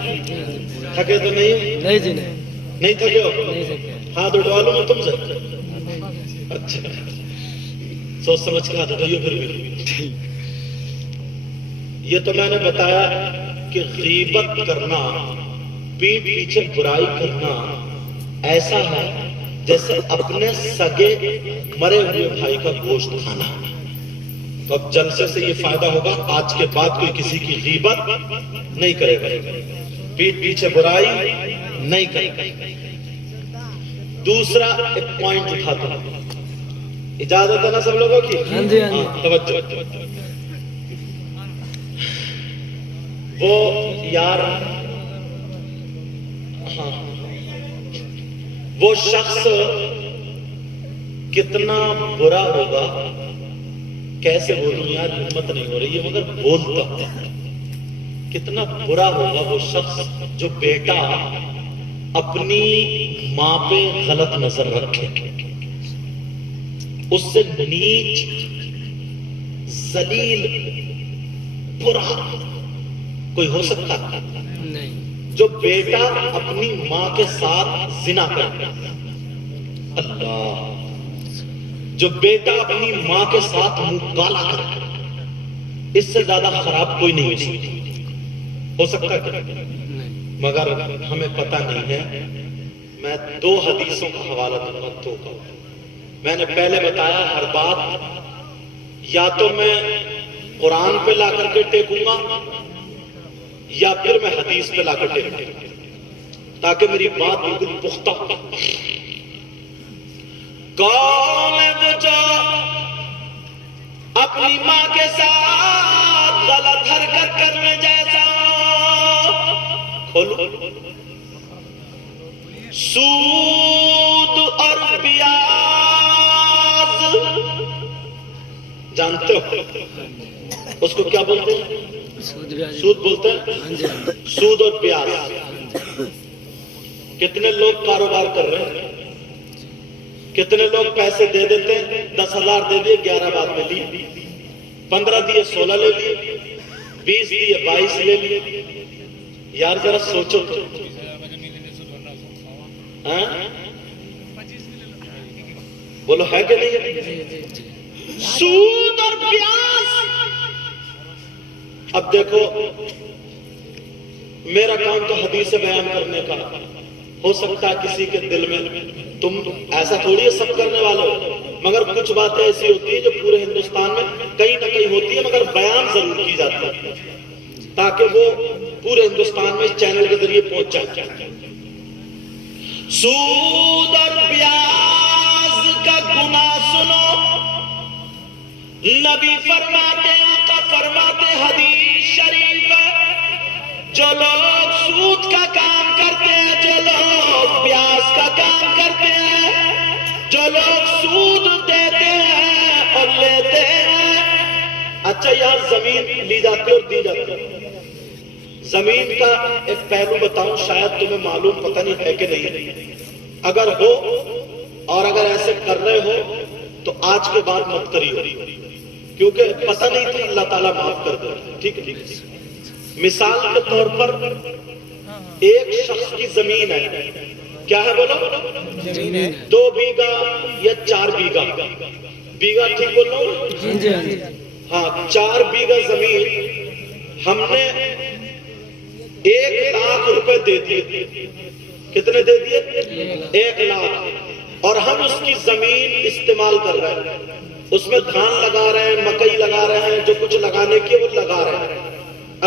تھکے تو نہیں؟ نہیں جی نہیں. نہیں تھکے ہو؟ نہیں سکتے. ہاتھ اٹھوا لوں میں تم سے. اچھا, سوچ سمجھ کے ہاتھ اٹھائیے. پھر بھی یہ تو میں نے بتایا کہ غیبت کرنا, پیٹھ پیچھے برائی کرنا ایسا ہے جیسے اپنے سگے مرے ہوئے بھائی کا گوشت کھانا. تو اب جلسے سے یہ فائدہ ہوگا, آج کے بعد کوئی کسی کی غیبت نہیں کرے گا, پیٹھ پیچھے برائی نہیں کرے گا. دوسرا ایک پوائنٹ اٹھاتا ہوں, اجازت ہے نا سب لوگوں کی؟ ہاں جی, ہاں جی. توجہ. وہ یار, ہاں, وہ شخص کتنا برا ہوگا, کیسے بولوں یار, ہمت نہیں ہو رہی ہے مگر بولتا ہوں. کتنا برا ہوگا وہ شخص جو بیٹا اپنی ماں پہ غلط نظر رکھے, اس سے نیچ ذلیل برا کوئی ہو سکتا نہیں. جو بیٹا اپنی ماں کے ساتھ زنا کرے. اللہ, جو بیٹا اپنی ماں کے ساتھ منہ کالا کرے, اس سے زیادہ خراب کوئی نہیں ہو سکتی. ہو سکتا کیا؟ مگر ہمیں پتہ نہیں ہے. میں دو حدیثوں کا حوالہ دوں گا, دو کا. میں نے پہلے بتایا ہر بات یا تو میں قرآن پہ لا کر کے ٹیکوں گا یا پھر میں حدیث پہ لا کر ٹیکوں گا, تاکہ میری بات بالکل پختہ ہو. کون ہے وہ جو اپنی ماں کے ساتھ غلط حرکت کرنے جیسا, کھولو, سود اور بیاض جانتے ہو اس کو کیا بولتے ہیں؟ سود بولتے ہیں. سود اور بیاض. کتنے لوگ کاروبار کر رہے ہیں، کتنے لوگ پیسے دے دیتے ہیں، 10,000 دے دیے 11 بعد میں لی، 15 دیے 16 لے لیے، 20 دیے 22 لے لیے. یار ذرا سوچو تو بولو ہے کہ نہیں؟ سود اور پیاس. اب دیکھو میرا کام تو حدیث بیان کرنے کا، ہو سکتا ہے کسی کے دل میں، تم ایسا تھوڑی ہے سب کرنے والے ہو، مگر کچھ باتیں ایسی ہوتی ہیں جو پورے ہندوستان میں کہیں نہ کہیں ہوتی ہے، مگر بیان ضرور کی جاتی ہے تاکہ وہ پورے ہندوستان میں اس چینل کے ذریعے پہنچ جائے. سود اور پیاز کا گناہ سنو، نبی فرماتے آقا فرماتے حدیث شریف، جو لوگ سود کا کام کرتے ہیں، جو لوگ پیاز کا کام کرتے ہیں، جو لوگ سود دیتے ہیں اور لیتے ہیں. اچھا یہاں زمین لی جاتی اور دی جاتی ہے. زمین کا ایک پہلو بتاؤں، شاید تمہیں معلوم پتہ نہیں ہے کہ نہیں، اگر ہو اور اگر ایسے کر رہے ہو تو آج کے بعد مت کریو، کیونکہ پتہ نہیں تھا، اللہ تعالیٰ معاف کر دے. ٹھیک ہے. مثال کے طور پر ایک شخص کی زمین ہے، کیا ہے بولو؟ 2 بیگھا یا 4 بیگھا، بیگھا ٹھیک بول رہا ہوں؟ ہاں 4 بیگھا زمین ہم نے 1 لاکھ روپے دے دیے. کتنے دے دیے؟ 1 لاکھ. اور ہم اس کی زمین استعمال کر رہے ہیں، اس میں دھان لگا رہے ہیں، مکئی لگا رہے ہیں، جو کچھ لگانے کی وہ لگا رہے ہیں.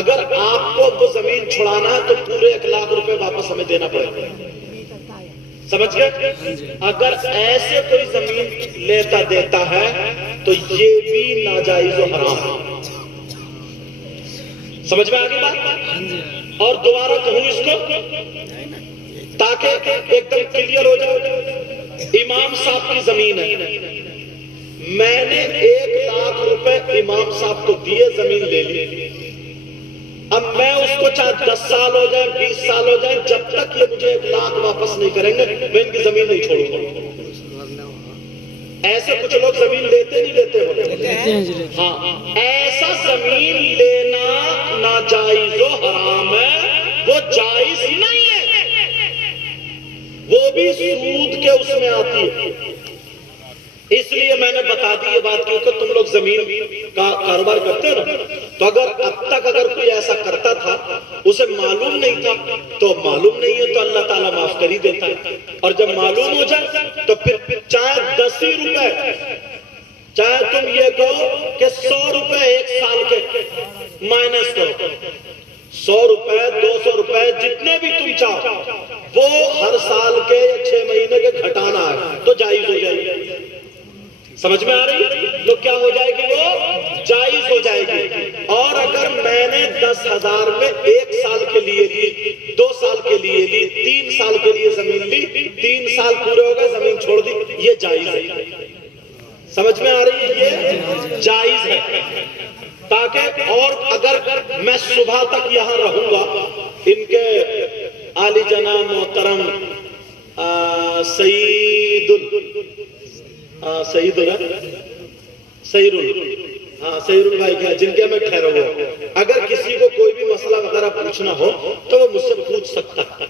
اگر آپ کو وہ زمین چھڑانا ہے تو پورے 1 لاکھ روپے واپس ہمیں دینا پڑے گا. سمجھ گئے؟ اگر ایسے کوئی زمین لیتا دیتا ہے تو یہ بھی ناجائز و حرام ہے. سمجھ میں آ گئی بات؟ اور دوبارہ کہوں اس کو تاکہ ایک دم کلیئر ہو جائے. امام صاحب کی زمین ہے، میں نے 1 لاکھ روپے امام صاحب کو دیے، زمین لے لی. اب میں اس کو چاہے 10 سال ہو جائے 20 سال ہو جائے، جب تک یہ مجھے 1 لاکھ واپس نہیں کریں گے میں ان کی زمین نہیں چھوڑوں گا. ایسے کچھ لوگ زمین لیتے نہیں لیتے، ہاں ایسا زمین لینا ناجائز و حرام ہے، وہ جائز نہیں ہے، وہ بھی سود کے اس میں آتی ہے. اس لیے میں نے بتا دی یہ بات، کیونکہ تم لوگ زمین کا کاروبار کرتے ہو نا، تو اب تک اگر کوئی ایسا کرتا تھا اسے معلوم نہیں تھا تو معلوم نہیں ہے تو اللہ تعالیٰ معاف کر ہی دیتا ہے. اور جب معلوم ہو جائے تو پھر چاہے 10 ہی روپے، چاہے تم یہ کہو کہ 100 روپے 1 سال کے مائنس کرو، 100 روپے 200 روپے جتنے بھی تم چاہو، وہ ہر سال کے یا 6 مہینے کے گھٹانا ہے تو جائز ہو جائے گی. سمجھ میں آ رہی ہے؟ تو کیا ہو جائے گی؟ وہ جائز ہو جائے گی. اور اگر میں نے 10,000 میں 1 سال کے لیے لی، 2 سال کے لیے لی، 3 سال کے لیے زمین لی، 3 سال پورے ہو گئے زمین چھوڑ دی، یہ جائز ہے. سمجھ میں آ رہی ہے؟ یہ جائز ہے. تاکہ اور اگر میں صبح تک یہاں رہوں گا، ان کے عالی جناب محترم سعید بھائی کیا جن کے میں ٹھہرا ہوا، اگر کسی کو کوئی بھی مسئلہ وغیرہ پوچھنا ہو تو وہ مجھ سے پوچھ سکتا ہے.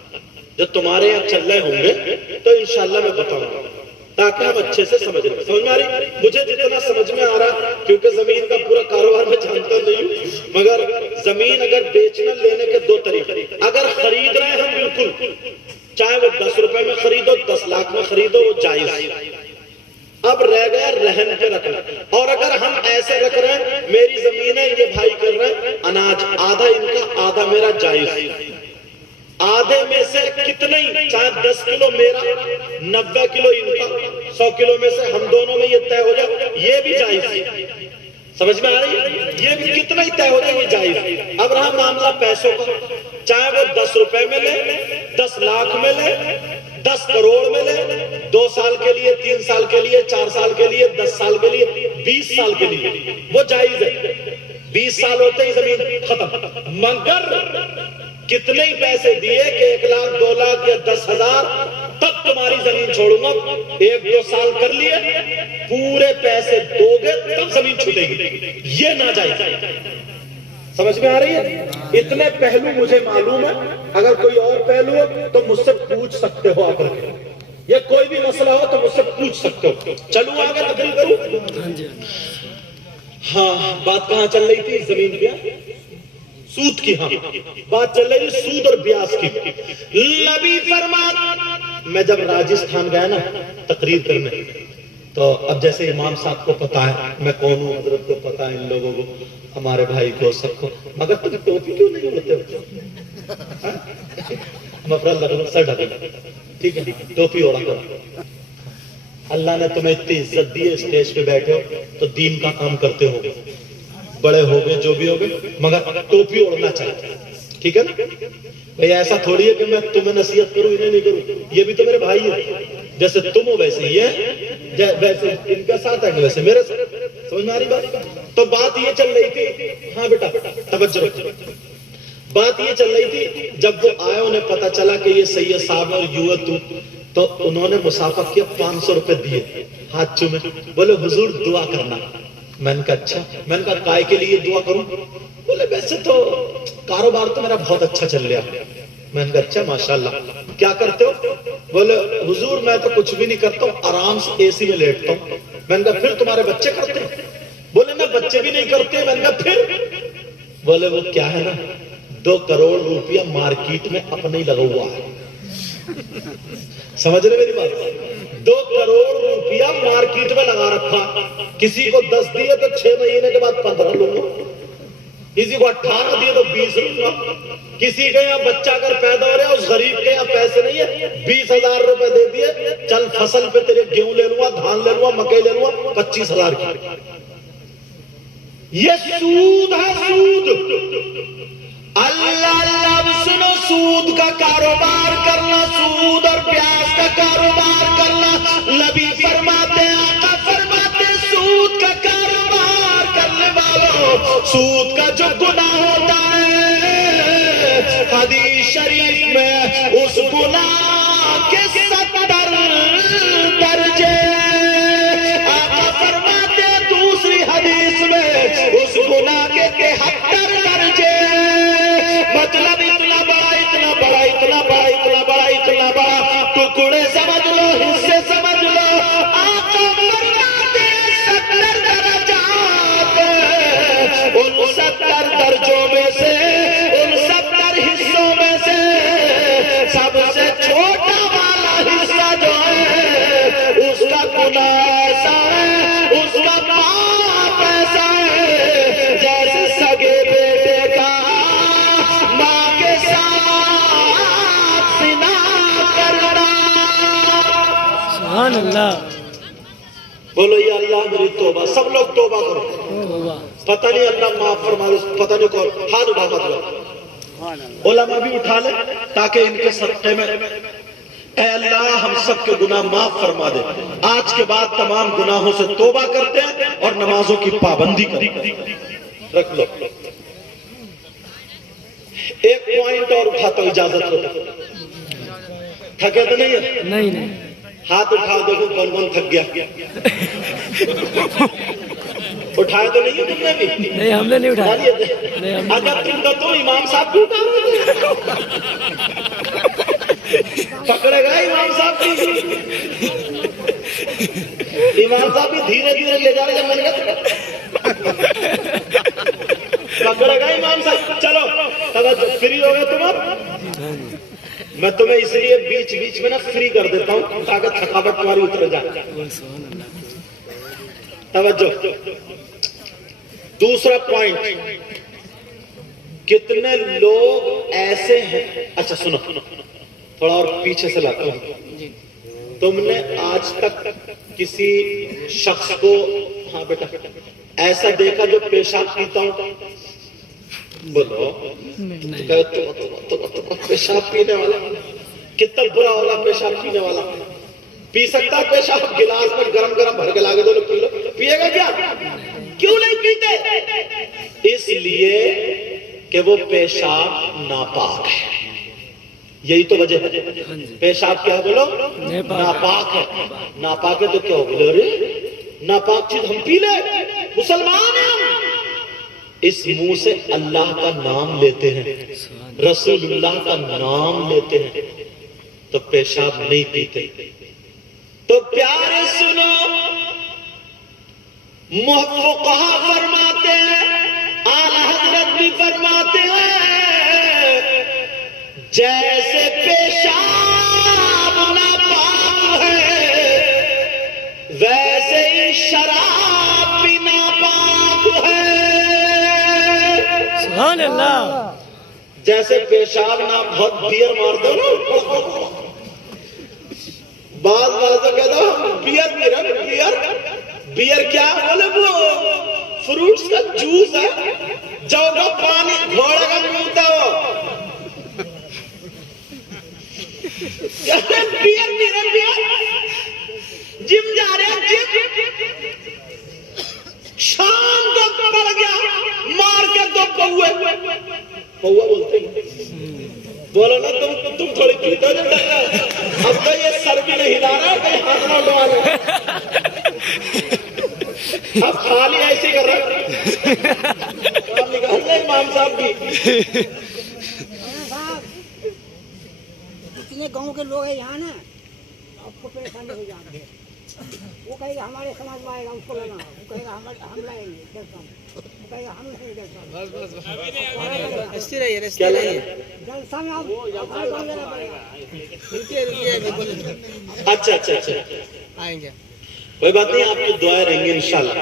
جب تمہارے یہاں چل رہے ہوں گے تو انشاءاللہ میں بتاؤں گا تاکہ ہم اچھے سے سمجھ لیں. سمجھ میں آ رہی؟ مجھے جتنا سمجھ میں آ رہا، کیونکہ زمین کا پورا کاروبار میں جانتا نہیں ہوں، مگر زمین اگر بیچنا لینے کے 2 طریقے. اگر خرید رہے ہیں ہم بالکل، چاہے وہ 10 روپے میں خریدو 10 لاکھ میں خریدو، وہ جائز. اب رہ گیا رہن کے رکھنا. اور اگر ہم ایسے رکھ رہے ہیں میری زمین ہے، یہ بھائی کر رہے ہیں اناج، آدھا ان کا آدھا میرا، جائز. آدھے میں سے کتنے ہی، چاہے 10 کلو میرا 90 کلو ان کا، 100 کلو میں سے ہم دونوں میں یہ طے ہو جائے، یہ بھی جائز ہے. سمجھ میں آ رہی ہے؟ یہ بھی کتنا ہی طے ہو جائے یہ جائز. اب رہا معاملہ پیسوں کا، چاہے وہ 10 روپے میں لے، 10 لاکھ میں لے، 10 کروڑ میں لے، 2 سال کے لیے، 3 سال کے لیے، 4 سال کے لیے، 10 سال کے لیے، 20 سال کے لیے، وہ جائز ہے. 20 سال ہوتے ہی زمین ختم. مگر کتنے ہی پیسے دیے کہ 1 لاکھ 2 لاکھ یا 10,000 تب تمہاری زمین چھوڑوں گا. 1-2 سال کر لیے, پورے پیسے دو گے تب زمین چھوٹے گی. یہ ناجائز. سمجھ میں آ رہی ہے؟ اتنے پہلو مجھے معلوم ہے. اگر کوئی اور پہلو ہو تو مجھ سے پوچھ سکتے ہو آ کر کے. یہ کوئی بھی مسئلہ ہو تو مجھ سے پوچھ سکتے ہو. چلو آگے تقریر کروں. ہاں بات کہاں چل رہی تھی؟ زمین پہ سود کی. ہاں بات چل رہی تھی سود اور بیاس کی. نبی فرمایا, میں جب راجستھان گیا نا تقریر کرنے, تو اب جیسے امام صاحب کو پتا ہے میں کون ہوں, حضرت کو پتا ہے, ان لوگوں کو, ہمارے بھائی کو, سب کو, مگر تم ٹوپی کیوں نہیں ہوتے ہو؟ مفرد لگو سر ڈھکے, ٹھیک ہے, ٹوپی اوڑا کرو. اللہ نے تمہیں اتنی عزت دی ہے, اسٹیج پہ بیٹھے ہو تو دین کا کام کرتے ہو, بڑے ہو گئے جو بھی ہو گئے, مگر ٹوپی اوڑنا چاہیے. ٹھیک ہے نا بھئی؟ ایسا تھوڑی ہے کہ میں تمہیں نصیحت کروں انہیں نہیں کروں. یہ بھی تو میرے بھائی ہیں, جیسے تم ہو ویسے یہ, ویسے ان کا ساتھ ہے ویسے میرے ساتھ. سمجھ میں آ رہی بات؟ تو بات یہ چل رہی تھی. ہاں بیٹا توجہ رکھو. بات یہ چل رہی تھی, جب وہ آئے انہیں پتا چلا کہ یہ سید صاحب اور یو تو انہوں نے مسافہ کیا, 500 روپے دیے, ہاتھ چومے, بولے حضور دعا کرنا. میں نے کہا اچھا. میں نے کہا کائے کے لیے دعا کروں؟ بولے ویسے تو کاروبار تو میرا بہت اچھا چل رہا. میں نے کہا اچھا ماشاءاللہ, کیا کرتے ہو؟ بولے حضور میں تو کچھ بھی نہیں کرتا ہوں, آرام سے اے سی میں لیٹتا ہوں. میں نے کہا پھر تمہارے بچے کرتے ہیں؟ بولے نہ بچے بھی نہیں کرتے. میں نے کہا پھر؟ بولے وہ کیا ہے نا, 2 کروڑ روپیہ مارکیٹ میں اپنے ہی لگا ہوا ہے. سمجھ رہے میری بات؟ 2 کروڑ روپیہ مارکیٹ میں لگا رکھا. کسی کو 10 دیے تو 6 مہینے کے بعد 15 لوں گا, کسی کو 18 دیے تو 20 لوں گا. کسی کے یہاں بچہ اگر پیدا ہو رہا ہے, اس غریب کے یہاں پیسے نہیں ہے, 20,000 روپے دے دیے, چل فصل پہ تیرے گیہوں لے لوں گا, دھان لے لوں گا, مکئی لے لوں گا, 25,000 کی. یہ سود ہے, سود. اللہ اللہ سنو, سود کا کاروبار کرنا, سود اور پیاس کا کاروبار کرنا. نبی فرماتے, آقا فرماتے, سود کا کاروبار کرنے والوں, سود کا جو گناہ ہوتا ہے, حدیث شریف میں اس گناہ کے 70 درجے. آقا فرماتے دوسری حدیث میں اس گناہ کے 73 درجے. مطلب اتنا بڑا, اتنا بڑا, اتنا بڑا, اتنا بڑا, اتنا بڑا, ٹکڑے سمجھ لو, حصے سمجھ لو. آقا فرماتے 70 درجات, ان 70 درجوں میں سے, ان 70 حصوں میں سے سب سے چھوٹا والا حصہ جو ہے, اس کا گناہ ایسا ہے, اس کا پاپ ایسا ہے, جیسے سگے بیٹے کا ماں کے ساتھ زنا کرنا. سبحان اللہ. بولو یا اللہ میری توبہ. سب لوگ توبہ کرو. پتہ نہیں اللہ معاف فرما دے, پتہ نہیں کون. ہاتھ اٹھا مت لو. علماء بھی اٹھا لے تاکہ ان کے صدقے میں, اے اللہ ہم سب کے گناہ معاف فرما دے. آج کے بعد تمام گناہوں سے توبہ کرتے ہیں اور نمازوں کی پابندی کرتے ہیں. رکھ لو. ایک پوائنٹ اور اٹھاتا ہوں, اجازت ہو. تھکے تو نہیں ہے؟ نہیں نہیں. ہاتھ اٹھا دیکھو کون کون تھک گیا. اٹھائے تو نہیں تم نے بھی؟ نہیں ہم نے نہیں اٹھایا. اگر تم تو امام صاحب کو پکڑے گا امام صاحب کی. امام صاحب بھی دھیرے دھیرے لے جا رہے جب پکڑے گا امام صاحب. چلو فری ہو گئے تم اب. میں تمہیں اس لیے بیچ بیچ میں نا فری کر دیتا ہوں تاکہ تھکاوٹ تمہاری اتر جائے. توجہ. دوسرا پوائنٹ, کتنے لوگ ایسے ہیں. اچھا سنو, تھوڑا اور پیچھے سے لاتا ہوں. تم نے آج تک کسی شخص کو, ہاں بیٹا, ایسا دیکھا جو پیشاب پیتا ہوں؟ بولو. پیشاب پینے والا کتنا برا ہوگا. پیشاب پینے والا پی سکتا ہے پیشاب؟ گلاس میں گرم گرم بھر کے لاگے دو لوگ پیے گا کیا؟ کیوں نہیں پیتے؟ اس لیے کہ وہ پیشاب ناپاک ہے. یہی تو وجہ ہے. پیشاب کیا ہے بولو؟ ناپاک ہے. ناپاک ہے تو کیا ہو گیا؟ ارے ناپاک چیز ہم پی لے، مسلمان ہیں ہم. اس منہ سے اللہ کا نام لیتے ہیں، رسول اللہ کا نام لیتے ہیں، تو پیشاب نہیں پیتے. تو پیارے سنو، فقہا فرماتے ہیں، اعلی حضرت بھی فرماتے ہیں، جیسے پیشاب ناپاک ہے ویسے ہی شراب بھی ناپاک ہے. سبحان اللہ. جیسے پیشاب نہ بہت بیئر مار دو نا، بعض تو کہتا ہوں بیئر میرا بیئر کیا بولے؟ وہ فروٹس کا جوس ہے، جو کا پانی گھوڑے کا پیتا ہو. بیئر میرا جم جا رہے جم، شام کو پڑ گیا مار کے دو پوے. پوا بولتے ہیں، بولو نا تم تھوڑی پیتے ہو جب تک. اب تو یہ سر بھی نہیں ہلا رہا، کہیں ہاتھ نہ اٹھوا لے. اب خالی ایسے کر رہا کام نکال لے امام صاحب بھی. اتنے گاؤں کے لوگ ہیں یہاں نا، آپ کو پریشانی ہو جاتی ہے. وہ کہے گا ہمارے سماج میں آئے گا اس کو لینا، وہ کہے گا ہم لائیں گے جلسہ، وہ کہے گا ہم نہیں جلسہ. جلسہ میں آپ ہمارے گاؤں لینا پڑے گا. اچھا اچھا اچھا آئیں گے، کوئی بات نہیں، آپ کی دعائیں رہیں گی انشاءاللہ.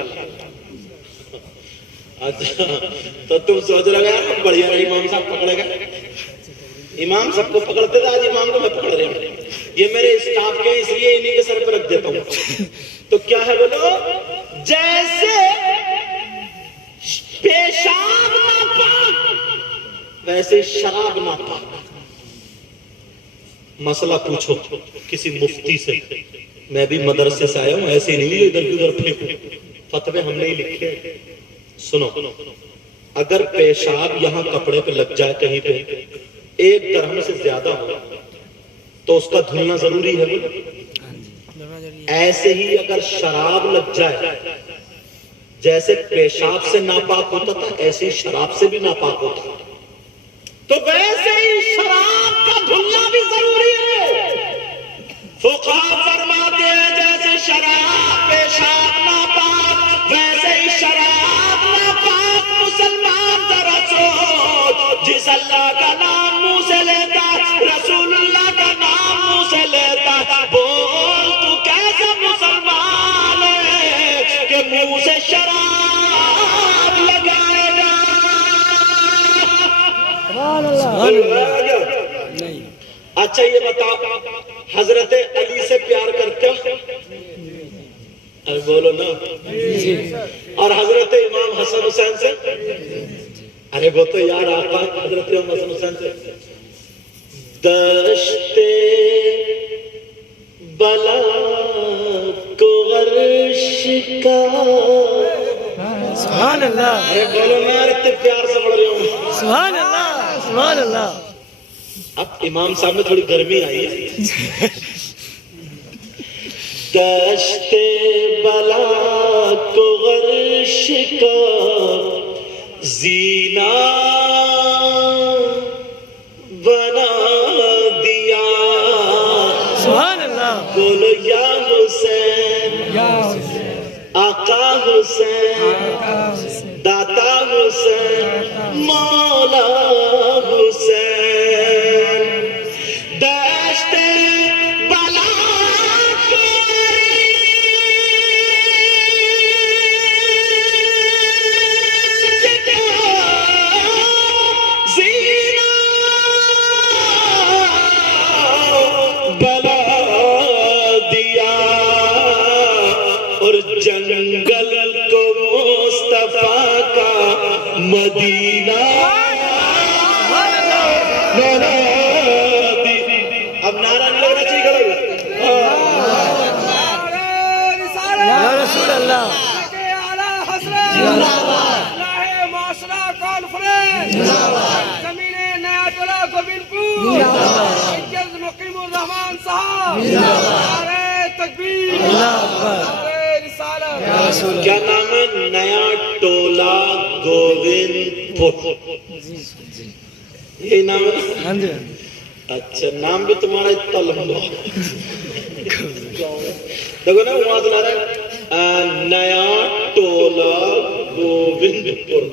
اچھا تو تم سوچ رہے ہیں بڑھیا رہے امام صاحب پکڑے گا. امام سب کو پکڑتے تھے، آج امام کو میں پکڑ رہا ہوں. یہ میرے اسٹاف کے اس لیے انہی کے سر پہ رکھ دیتا ہوں. تو کیا ہے بولو؟ جیسے پیشاب ناپاک ویسے شراب ناپاک. مسئلہ پوچھو کسی مفتی سے. میں بھی مدرسے سے آیا ہوں، ایسے نہیں ادھر ادھر پھینکو، فتوے ہم نے ہی لکھے. سنو، اگر پیشاب یہاں کپڑے پہ لگ جائے کہیں پہ 1 درہم سے زیادہ ہو تو اس کا دھلنا ضروری ہے. ایسے ہی اگر شراب لگ جائے، جیسے پیشاب سے ناپاک ہوتا تھا ایسے ہی شراب سے بھی ناپاک ہوتا، تو ویسے ہی شراب کا دھلنا بھی ضروری ہے. فقہا فرماتے ہیں جیسے شراب پیشاب ناپاک ویسے ہی شراب ناپاک. مسلمان ذرا سوچ، جس اللہ کا نام منہ سے لیتا، رسول اللہ کا نام منہ سے لیتا، بول تو کیسا مسلمان ہے کہ منہ سے شراب لگائے گا؟ نہیں. اچھا یہ بتاؤ، حضرت علی سے پیار کرتے ہو؟ ارے بولو نا. اور حضرت امام حسن حسین سے؟ ارے وہ تو یار آقا حضرت امام حسن حسین سے. دشت بلا کو عرش کا. سبحان اللہ. ارے بولو نا، اتنے پیار سے پڑھ رہے ہوں. سبحان اللہ. سبحان اللہ. اب امام صاحب میں تھوڑی گرمی آئی ہے. دشت بلا کو عرش کا زینہ بنا دیا. سبحان اللہ. بولو یا حسین، آقا حسین، داتا حسین، مولا حسین. دشت بلا جنگل کو مصطفیٰ کا مدینہ بنا دی. اب نعرہ نہیں لگنا چاہیے کرو. یا رسول اللہ. معاشرہ کانفرنس انجز مقیم الرحمان صاحب، نعرہ تکبیر، نعرہ رسالت۔ کیا نام ہے؟ نیا ٹولہ گووند پور، یہ نام ہے؟ ہاں جی اچھا، نام بھی تمہارا اتنا لمبا، دیکھو نا وہاں سے لا رہا ہے نیا ٹولہ گووند پور۔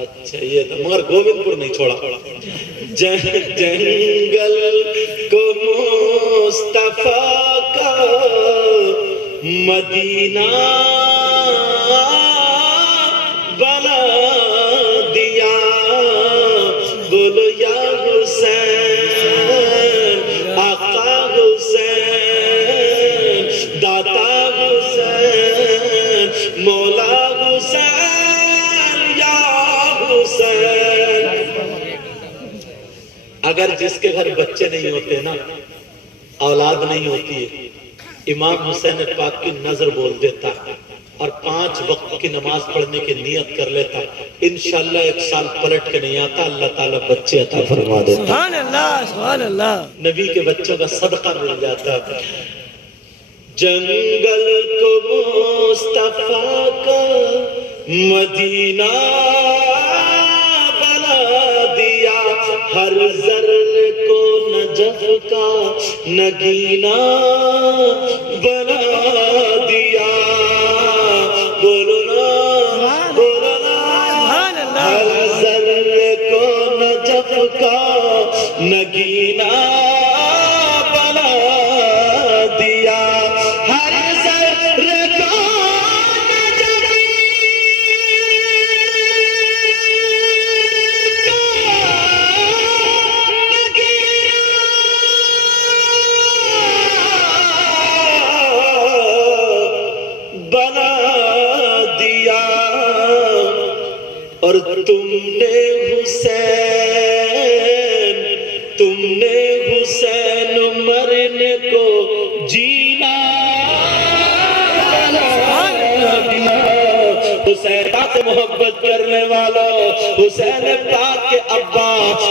اچھا یہ تھا، مگر گووند پور نہیں چھوڑا۔ جنگل کو مصطفیٰ کا مدینہ بنا دیا، بولو یا حسین، آقا حسین، داتا حسین، مولا حسین، یا حسین۔ اگر جس کے گھر بچے نہیں ہوتے نا، اولاد نہیں ہوتی ہے، امام حسین پاک کی نظر بول دیتا اور 5 وقت کی نماز پڑھنے کی نیت کر لیتا، انشاءاللہ 1 سال پلٹ کے نہیں آتا، اللہ تعالیٰ بچے عطا فرما دیتا، سبحان اللہ سبحان اللہ، نبی کے بچوں کا صدقہ مل جاتا۔ جنگل کو مصطفیٰ کا مدینہ بنا دیا، ہر ذرے کو نجف کا نگینہ بنا دیا، بولو نا بولو نا، ہر ذرے کو نجف کا نگینہ بنا دیا، ہر ذرے کو بنا دیا، اور تم نے حسین مرنے کو جینا بنا دیا، حسین پاک سے محبت کرنے والوں، حسین پاک کے ابا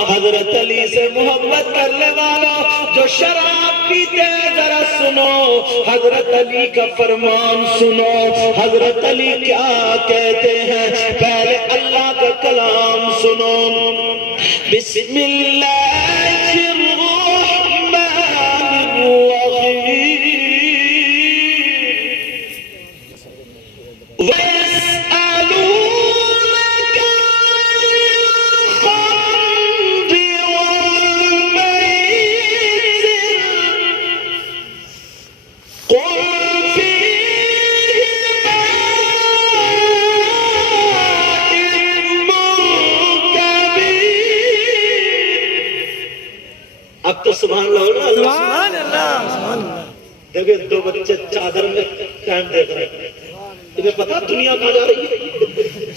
حضرت علی سے محبت کرنے والوں، جو شراب پیتے ہیں ذرا سنو، حضرت علی کا فرمان سنو، حضرت علی کیا کہتے ہیں، پہلے اللہ کا کلام سنو، بسم اللہ الرحمن الرحیم، اب تو سبحان اللہ ہو نا، سبحان اللہ سبحان اللہ، دیکھیں 2 بچے چادر میں ٹائم دیکھ رہے ہیں، تمہیں پتا دنیا کہاں جا رہی ہے؟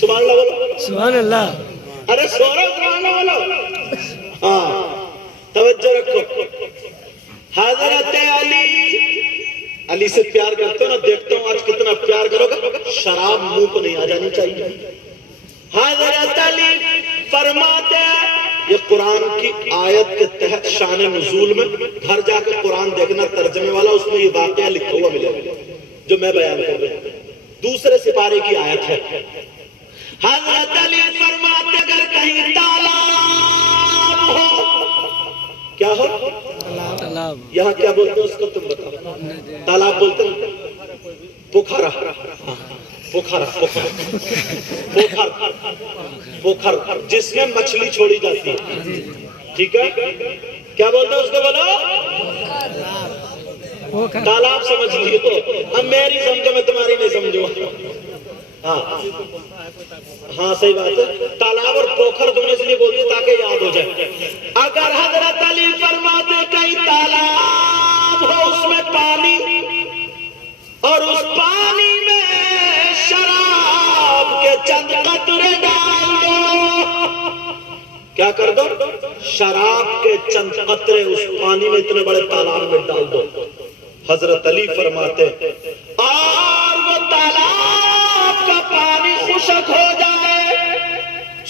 سبحان اللہ بولو، سبحان اللہ، ارے سورہ سبحان اللہ بولو، ہاں توجہ رکھو، حضرت علی سے پیار کرتے ہو نا، دیکھتا ہوں آج کتنا پیار کرو گے، شراب منہ کو نہیں آ جانی چاہیے۔ حضرت علی فرماتے ہیں، یہ قرآن کی آیت کے تحت شان نزول میں گھر جا کے قرآن دیکھنا ترجمے والا، اس میں یہ واقعہ لکھا ہوا ملے گا جو میں بیان کر رہا ہوں، دوسرے سپارے کی آیت ہے۔ حضرت علی فرماتے اگر کہیں تالاب ہو، کیا ہو؟ تالاب، یہاں کیا بولتے ہیں اس کو تم بتاؤ، تالاب بولتے ہیں پوکھرا، پوکھر جس میں مچھلی چھوڑی جاتی ہے، ٹھیک ہے، کیا بولتے ہیں اس کو بولو، تالاب سمجھ لیو، اب میری سمجھو میں تمہاری نہیں سمجھوں، ہاں صحیح بات ہے، تالاب اور پوکھر دونوں سے بولتے تاکہ یاد ہو جائے۔ اگر حضرت علی فرماتے کئی تالاب ہو اس میں پانی، اور اس پانی میں شراب کے چند قطرے ڈال دو، کیا کر دو؟ شراب کے چند قطرے اس پانی میں اتنے بڑے تالاب میں ڈال دو، حضرت علی فرماتے اور وہ تالاب کا پانی خشک ہو جائے،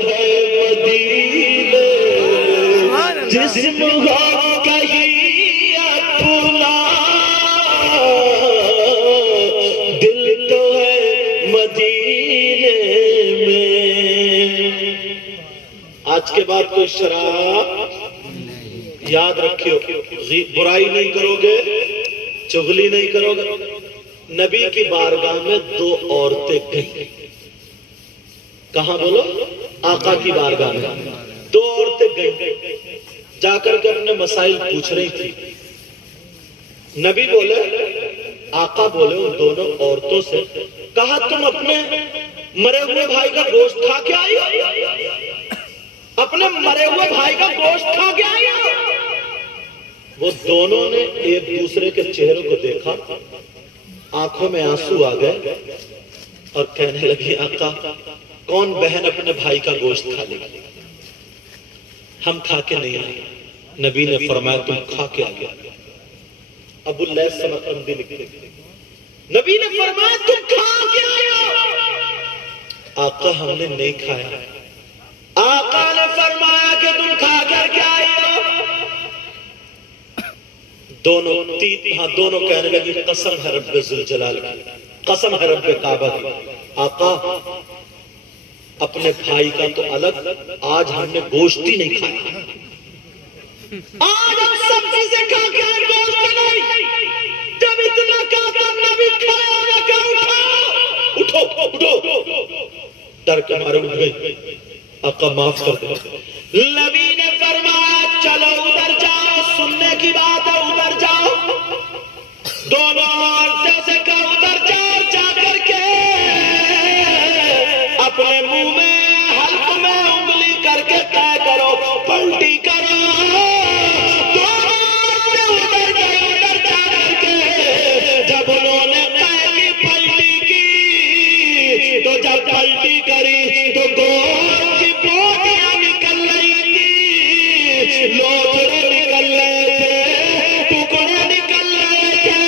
ہے مدینے جسم ہو کہیں اپنا دل تو ہے مدینے میں آج کے بعد کوئی شراب یاد رکھیو برائی نہیں کرو گے چغلی نہیں کرو گے نبی کی بارگاہ میں دو عورتیں گئیں کہاں بولو آقا کی بارگاہ میں دو عورتیں گئیں جا کر کے اپنے مسائل پوچھ رہی تھی نبی بولے آقا بولے ان دونوں عورتوں سے کہا تم اپنے مرے ہوئے بھائی کا گوشت کھا کے آئی اپنے مرے ہوئے بھائی کا گوشت کھا کے آئی وہ دونوں نے ایک دوسرے کے چہروں کو دیکھا آنکھوں میں آنسو آ گئے اور کہنے لگی آقا کون بہن اپنے بھائی کا گوشت کھا لے ہم کھا کے نہیں آئے نبی نے فرمایا تم کھا کے آ گیا ابو اللہ سمرقندی لکھتے نبی نے فرمایا تم کھا کے آیا آقا ہم نے نہیں کھایا آقا نے فرمایا کہ تم کھا کر کے آئے دونوں کہنے لگی قسم ہے رب ذوالجلال قسم ہے رب کعبہ کی آقا اپنے بھائی کا تو الگ آج ہم نے گوشت ہی نہیں کھایا آج ہم سبزی سے کھا کے آئے گوشت نہیں جب اتنا کہا نبی کھڑے ہو کر اٹھو ڈر کے مارے اٹھ گئی آقا معاف کر دے نبی نے فرمایا چلو ادھر جاؤ سننے کی بات ہے ادھر جاؤ دونوں عورتوں سے کہو ادھر جاؤ جا کر کے اپنے منہ میں حلق میں انگلی کر کے طے کرو پلٹی کرو دونوں عورتیں ادھر گئی ادھر جا کر کے جب انہوں نے طے کی پلٹی کی تو جب پلٹی کری تو گوشت کی بوٹیاں نکل رہی تھی لوٹے نکل رہے تھے ٹکڑے نکل رہے تھے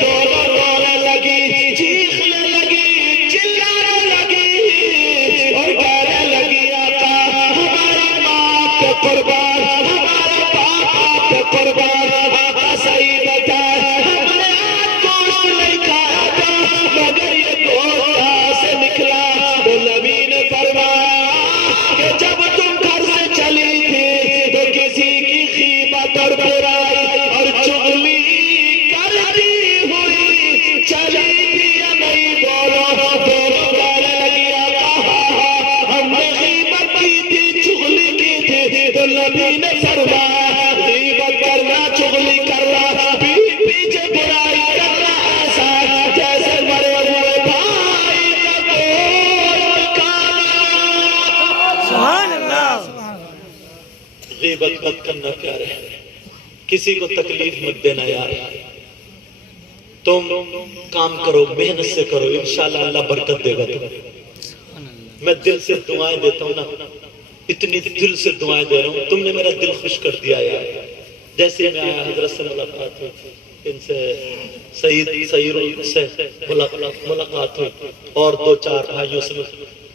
دونوں رونے لگی چیخنے لگی چلانے لگی اور کہنے لگی آقا ہماری ماں پہ قربان ہمارے باپ پہ قربان آقا صحیح بتائے ہم نے آج گوشت نہیں کھایا تھا مگر یہ گوشت کہاں سے نکلا تو نبی نے فرمایا کہ جب تم گھر سے چلی تھی تو کسی کی غیبت اور برائی اور چغلی کرتی ہوئی چلی تھی یا نہیں بولو دونوں کہنے لگی آقا ہم نے غیبت کی تھی چغلی کی تھی تو نبی نے فرمایا غیبت کرنا چغلی کرنا پیچھے برائی کرنا ایسا جیسے مرے ہوئے بھائی کا گوشت کھانا سبحان اللہ غیبت مت کرنا پیارے کسی کو تکلیف مت دینا یار تم کام کرو محنت سے کرو انشاءاللہ اللہ برکت دے گا تمہیں میں دل سے دعائیں دیتا ہوں نا اتنی دل سے دعائیں دے رہا ہوں تم نے میرا دل خوش کر دیا یار جیسے میں آیا حضرت سے ملاقات ہوئی ان سے سعید سے ملاقات ہوئی اور دو چار بھائیوں سے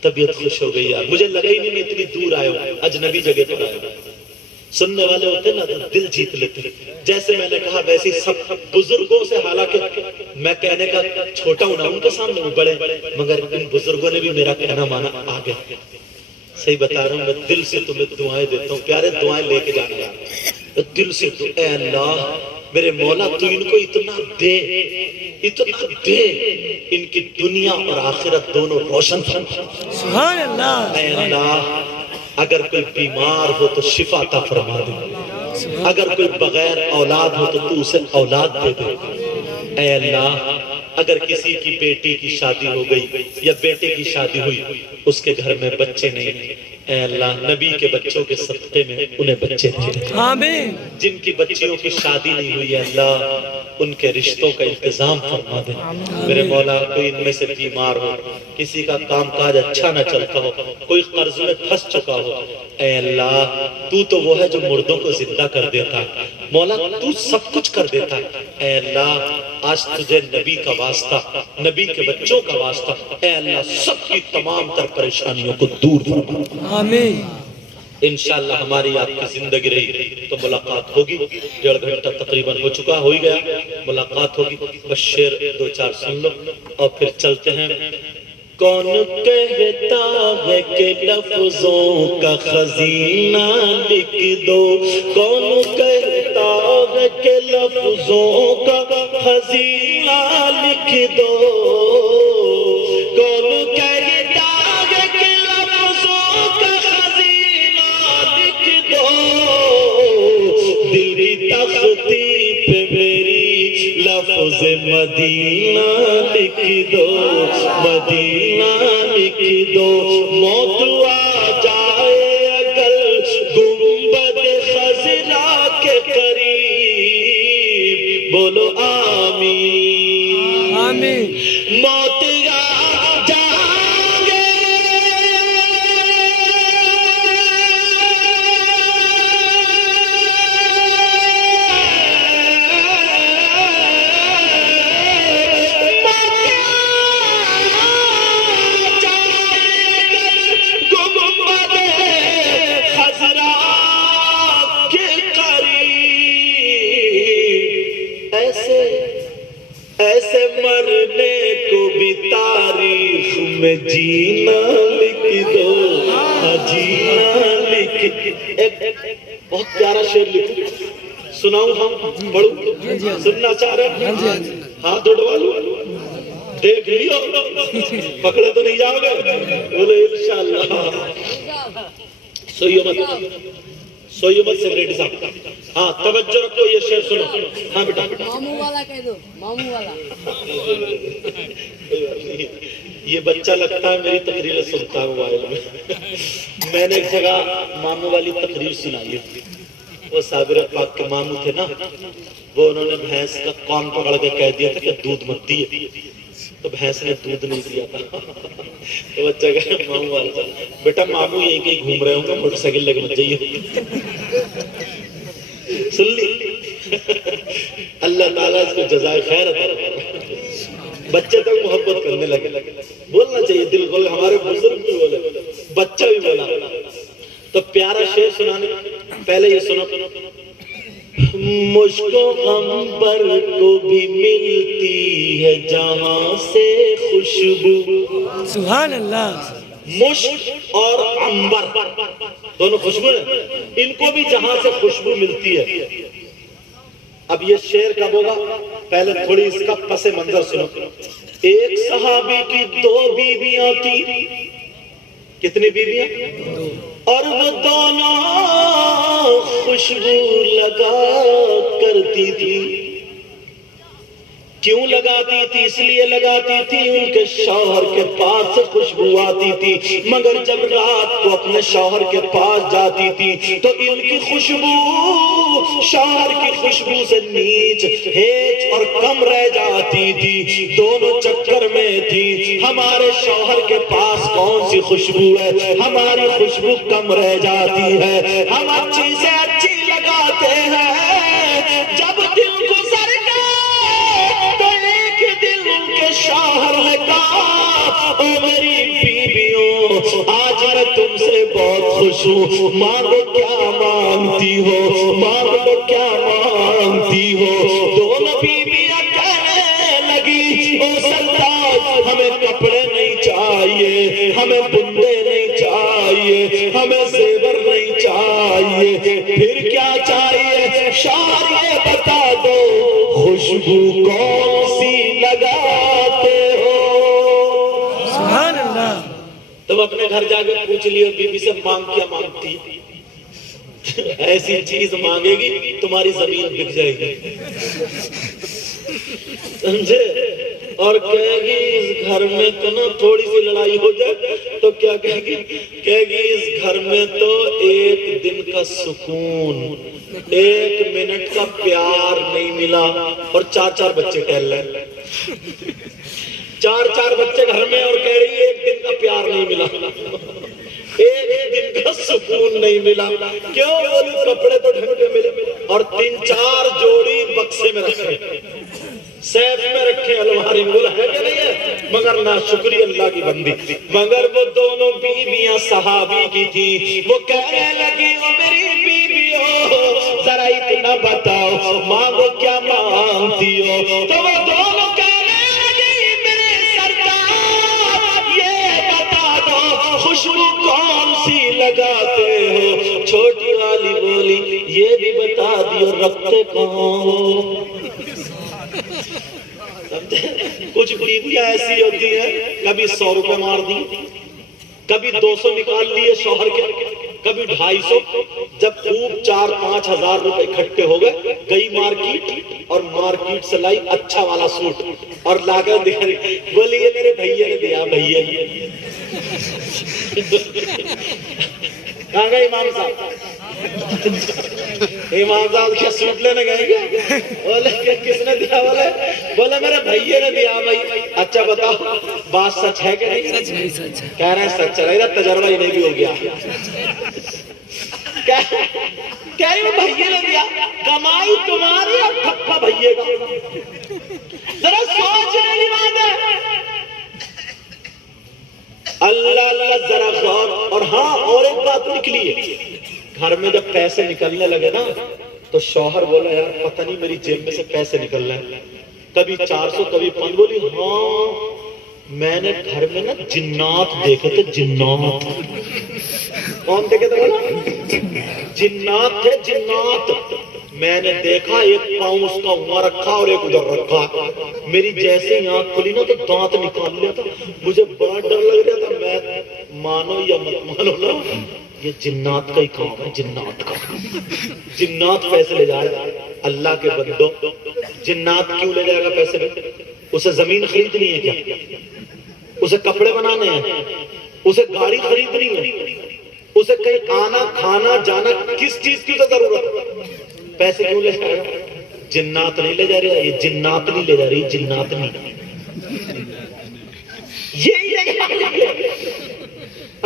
طبیعت خوش ہو گئی یار مجھے لگا ہی نہیں میں اتنی دور آیا ہوں اجنبی جگہ پر آیا ہوں سننے والے ہوتے ہیں نا دل جیت لیتے ہیں جیسے میں نے کہا ویسے سب بزرگوں سے حالانکہ میں کہنے کا چھوٹا ہوں نا ان کے سامنے وہ بڑے مگر ان بزرگوں نے بھی میرا کہنا مانا آگے صحیح بتا رہا ہوں میں دل سے تمہیں دعائیں دیتا ہوں پیارے دعائیں لے کے جانا دل سے اے اللہ میرے مولا تو ان کو اتنا دے ان کی دنیا اور آخرت دونوں روشن سبحان اللہ اے اللہ اگر کوئی بیمار ہو تو شفا عطا فرما دے اگر کوئی بغیر اولاد ہو تو اسے اولاد دے دے اے اللہ اگر کسی کی بیٹی کی شادی ہو گئی یا بیٹے کی شادی ہوئی اس کے گھر میں بچے نہیں اے اللہ نبی کے بچوں کے صدقے میں انہیں بچے دے آمین جن کی بچیوں کی شادی نہیں ہوئی ہے اللہ ان کے رشتوں کا انتظام فرما دے میرے مولا کوئی ان میں سے بیمار ہو کسی کا کام کاج اچھا نہ چلتا ہو کوئی قرض میں پھنس چکا ہو اے اللہ تو وہ ہے جو مردوں کو زندہ کر دیتا مولا تو سب کچھ کر دیتا ہے. اے اللہ آج تجھے نبی کا واسطہ، نبی کے بچوں کا واسطہ، اے اللہ سب کی تمام تر پریشانیوں کو دور فرما. آمین. انشاءاللہ ہماری آپ کی زندگی رہی تو ملاقات ہوگی. 1.5 گھنٹہ تقریباً ہو چکا، ہو ہی گیا، ملاقات ہوگی. بس شعر 2-4 سن لو اور پھر چلتے ہیں. کون کہتا ہے کہ لفظوں کا خزینہ لکھ دو، کون کہتا ہے کہ لفظوں کا خزینہ لکھ دو، کون کہتا ہے کہ لفظوں کا خزینہ لکھ دو، دل کی تختی پہ میری لفظ مدینہ لکھ دو، مدینہ لکھ دو. موت آ جائے اگر گنبد خضرا کے قریب، بولو آمین. آمین. موت آ جائے ایسے مرنے کو بھی تاریخ میں جینا لکھ دو، جینا لکھ. ایک بہت پیارا شعر لکھو، سناؤں ہم، پڑھوں؟ سننا چاہ رہے ہیں؟ ہاتھ اٹھوا لو، دیکھ لیو، پکڑے تو نہیں جاؤ گے؟ بولے انشاءاللہ. سوئیو مت سیکریٹری صاحب. ہاں توجہ رکھو، یہ شعر سنو. ہاں بیٹا ماموں والا کہہ دو، ماموں والا. یہ بچہ لگتا ہے میری تقریریں سنتا ہے موبائل میں. میں نے ایک جگہ ماموں والی تقریر سنائی. وہ صابر پاک کے ماموں تھے نا، وہ انہوں نے بھینس کا کان پکڑ کے کہہ دیا تھا کہ دودھ مت دیے، تو بھینس نے دودھ نہیں دیا تھا. تو بچہ کہا ماموں والا، بیٹا ماموں یہیں کہیں گھوم رہے ہوں گے، موٹر سائیکل لے کے مت جائیے. سن لی؟ اللہ تعالیٰ اس کو جزائے خیر عطا کرے. بچے تک محبت کرنے لگے. بولنا چاہیے دل کھول. ہمارے بزرگ بھی بولے، بچہ بھی بولا. تو پیارا شعر سنانے پہلے یہ سنو. مشک و عنبر کو بھی ملتی ہے جہاں سے خوشبو. سبحان اللہ. مشک اور عنبر دونوں خوشبو ہیں، ان کو بھی جہاں سے خوشبو ملتی ہے. اب یہ شعر کب ہوگا؟ پہلے تھوڑی اس کا پس منظر سنو. ایک صحابی کی 2 بیویاں تھی. کتنی بیویاں؟ اور وہ دونوں خوشبو لگا کرتی تھی. کیوں لگاتی تھی؟ اس لیے لگاتی تھی ان کے شوہر کے پاس سے خوشبو آتی تھی، مگر جب رات کو اپنے شوہر کے پاس جاتی تھی تو ان کی خوشبو شوہر کی خوشبو سے نیچ ہیچ اور کم رہ جاتی تھی. دونوں چکر میں تھی. ہمارے شوہر کے پاس کون سی خوشبو ہے؟ ہماری خوشبو کم رہ جاتی ہے. ہم اچھی سے اچھی لگاتے ہیں، جب دل گزر شوہر نے کہا او میری بیویوں، آج میں تم سے بہت خوش ہوں، مانگو کیا مانگتی ہو، مانگو کیا مانگتی ہو. دونوں بیویاں کہنے لگی او سردار، ہمیں کپڑے نہیں چاہیے، ہمیں بندے نہیں چاہیے، ہمیں زیور نہیں چاہیے، پھر کیا چاہیے؟ شوہر یہ بتا دو خوشبو کون سی لگاتے ہو. سبحان اللہ. تم اپنے گھر جا کے پوچھ لیو بیوی سے مانگ کیا مانگتی. ایسی چیز مانگے گی تمہاری زمین بک جائے گی، سمجھے؟ اور کہے گی اس گھر میں تو نا تھوڑی سی لڑائی ہو جائے تو کیا کہے گی؟ کہے گی اس گھر میں تو 1 دن کا سکون، 1 منٹ کا پیار نہیں ملا. اور 4 بچے ٹہل رہے، 4 بچے گھر میں، اور کہہ رہی ہے 1 دن کا پیار نہیں ملا. ایک دن کا سکون نہیں ملا. کیوں بولے کپڑے تو ڈھنگ کے ملے اور 3-4 جوڑی بکسے میں رکھے, سیف میں رکھے, الماری میں. بولا ہے کہ نہیں ہے؟ مگر نا شکری اللہ کی بندی. مگر وہ دونوں بیویاں صحابی کی تھی. وہ کہنے لگی او میری بیویوں ذرا اتنا بتاؤ مانگو کیا مانگتی ہو. تو وہ دونوں کہنے لگی میرے سرکار یہ بتا دو خوشبو کون سی لگاتے ہو. چھوٹی والی بولی یہ بھی بتا دیو رکھتے کہاں ہو. کچھ بیویاں ایسی ہوتی ہیں کبھی 100 روپے مار دی, کبھی 200 نکال لیے شوہر کے, کبھی 250. جب خوب 4-5 ہزار روپے اکٹھے ہو گئے گئی مارکیٹ اور مارکیٹ سے لائی اچھا والا سوٹ اور لا کر دیا. بولی یہ میرے بھیا نے دیا. بھیا کہاں گئے امام صاحب؟ امام صاحب کیا سوٹ لینے گئے کیا؟ بولے کس نے دیا؟ بولے میرے بھائیے نے دیا. بھائی اچھا بتاؤ بات سچ ہے کہ نہیں؟ سچ ہے. کہہ رہے ہیں سچ ہے. تجربہ ہی نہیں بھی ہو گیا. کہہ رہی وہ بھائیے نے دیا. کمائی تمہاری اور ٹھپا بھائیے کا. ذرا سوچ نہیں بات ہے. اللہ اللہ ذرا غور. اور ہاں اور ایک بات نکلی ہے, گھر میں جب پیسے نکلنے لگے نا تو شوہر بولا یار پتہ نہیں میری جیب میں سے پیسے نکل رہے ہیں, کبھی 400 کبھی 500. بولی ہاں میں نے گھر میں نا جنات دیکھے تھے. جنات کون دیکھے تھے؟ بولا جنات تھے. جنات میں نے دیکھا ایک پاؤں اس کا وہاں رکھا اور ایک ادھر رکھا. میری جیسے ہی آنکھ کھلی نا تو دانت نکال لیا تھا. مجھے بڑا ڈر لگ رہا تھا. میں مانو یا مت مانو نا یہ جنات کا ہی کام ہے. جنات کا. جنات پیسے لے جائے. اللہ کے بندو جنات کیوں لے جائے گا پیسے؟ اسے زمین خریدنی ہے کیا؟ اسے کپڑے بنانے ہیں؟ اسے گاڑی خریدنی ہے؟ اسے کہیں آنا کھانا جانا کس چیز کی ضرورت؟ پیسے کیوں لے جائے گا؟ جنات نہیں لے جا رہا. یہ جنات نہیں لے جا رہی. جنات نہیں. یہی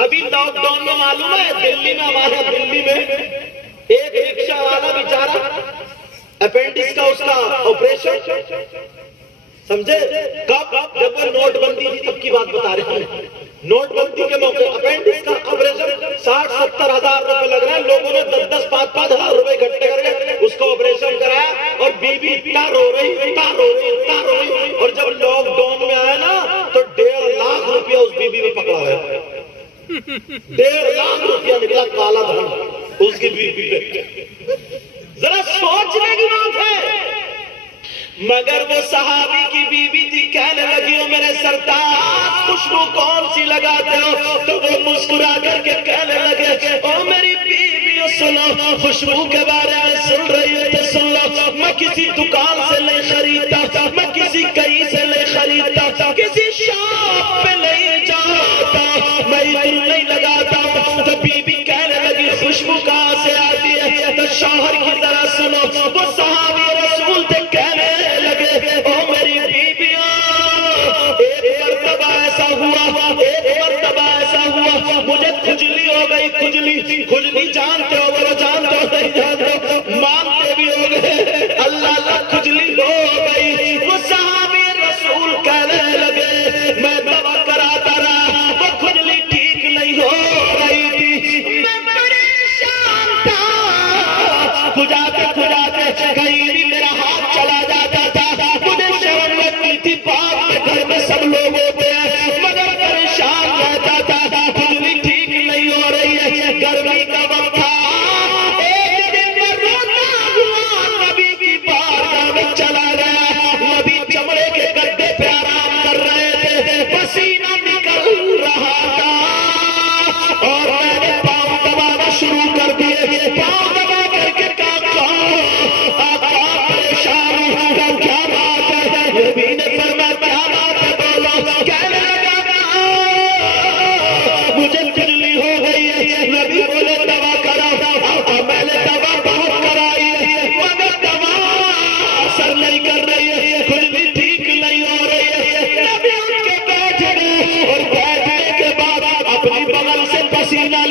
ابھی لاک ڈاؤن میں معلوم ہے دلی میں, ہمارے دلی میں ایک رکشہ والا بیچارہ اپینڈکس کا اس کا آپریشن, سمجھے کب؟ جب وہ نوٹ بندی تھی تب کی بات بتا رہے ہیں. نوٹ بندی کے موقع اپینڈکس کا آپریشن 60-70 ہزار روپے لگ رہے ہیں. لوگوں نے 10-5 ہزار روپے اکٹھے کر کے اس کو آپریشن کرایا اور بیوی اتنا رو رہی. اور جب لاک ڈاؤن میں آیا نا تو 1.5 لاکھ روپیہ اس بیوی میں پکڑا گیا. 1.5 لاکھ روپیہ نکلا کالا دھن اس کی بیوی پہ. ذرا سوچنے کی بات ہے. مگر وہ صحابی کی بیوی تھی, کہنے لگی او میرے سردار خوشبو کون سی لگاتے ہو؟ تو وہ مسکرا کر کے کہنے لگے او میری بیوی سنو, خوشبو کے بارے میں سن رہی ہو تو سن لو. میں کسی دکان سے نہیں خریدتا, میں کسی کہیں سے نہیں خریدتا, کسی شاپ پہ نہیں جاتا, میں ادھر نہیں لگاتا. تو بیوی کہنے لگی خوشبو کہاں سے آتی ہے؟ تو شوہر کی طرح سنو. وہ صحابی رسول تھے, کہنے لگے او میری بیویوں ایک مرتبہ ایسا ہوا مجھے کھجلی ہو گئی. کھجلی جانتے ہو؟ بولو جانتے ہو نہیں جانتے ہو؟ مانتے بھی ہو گئے. اللہ اللہ کھجلی ہو گئی. وہ صحابی رسول کہنے لگے میں دوا کراتا رہا, وہ کھجلی ٹھیک نہیں ہو رہی تھی. میں پریشان تھا. کھجاتے کہیں بھی میرا ہاتھ چلا جاتا تھا. مجھے شرم لگتی تھی. باپ گھر میں سب لوگ ہوتے ہیں مگر پریشان رہتا تھا. کھجلی ٹھیک نہیں ہو رہی ہے. گرمی کا وقت تھا. ایک دن میں روتا ہوا نبی کی بارگاہ میں چلا گیا. نبی چمڑے کے گدے پہ آرام کر رہے تھے. پسینہ نکل رہا تھا اور میں نے پاؤں دبانا شروع کر دیے. پاؤں دبا کر کے کہا آقا پریشان ہوں, کیا بات ہے؟ نبی نے فرمایا کیا بات ہے بولو. کہنے لگا مجھے کھجلی ہو گئی ہے. نبی بولے دوا کراؤ. میں نے دوا بہت کرائی ہے مگر دوا اثر نہیں کر رہی ہے. کھجلی ٹھیک نہیں ہو رہی ہے. نبی اٹھ کے بیٹھ گئے اور بیٹھنے کے بعد اپنی بغل سے پسینہ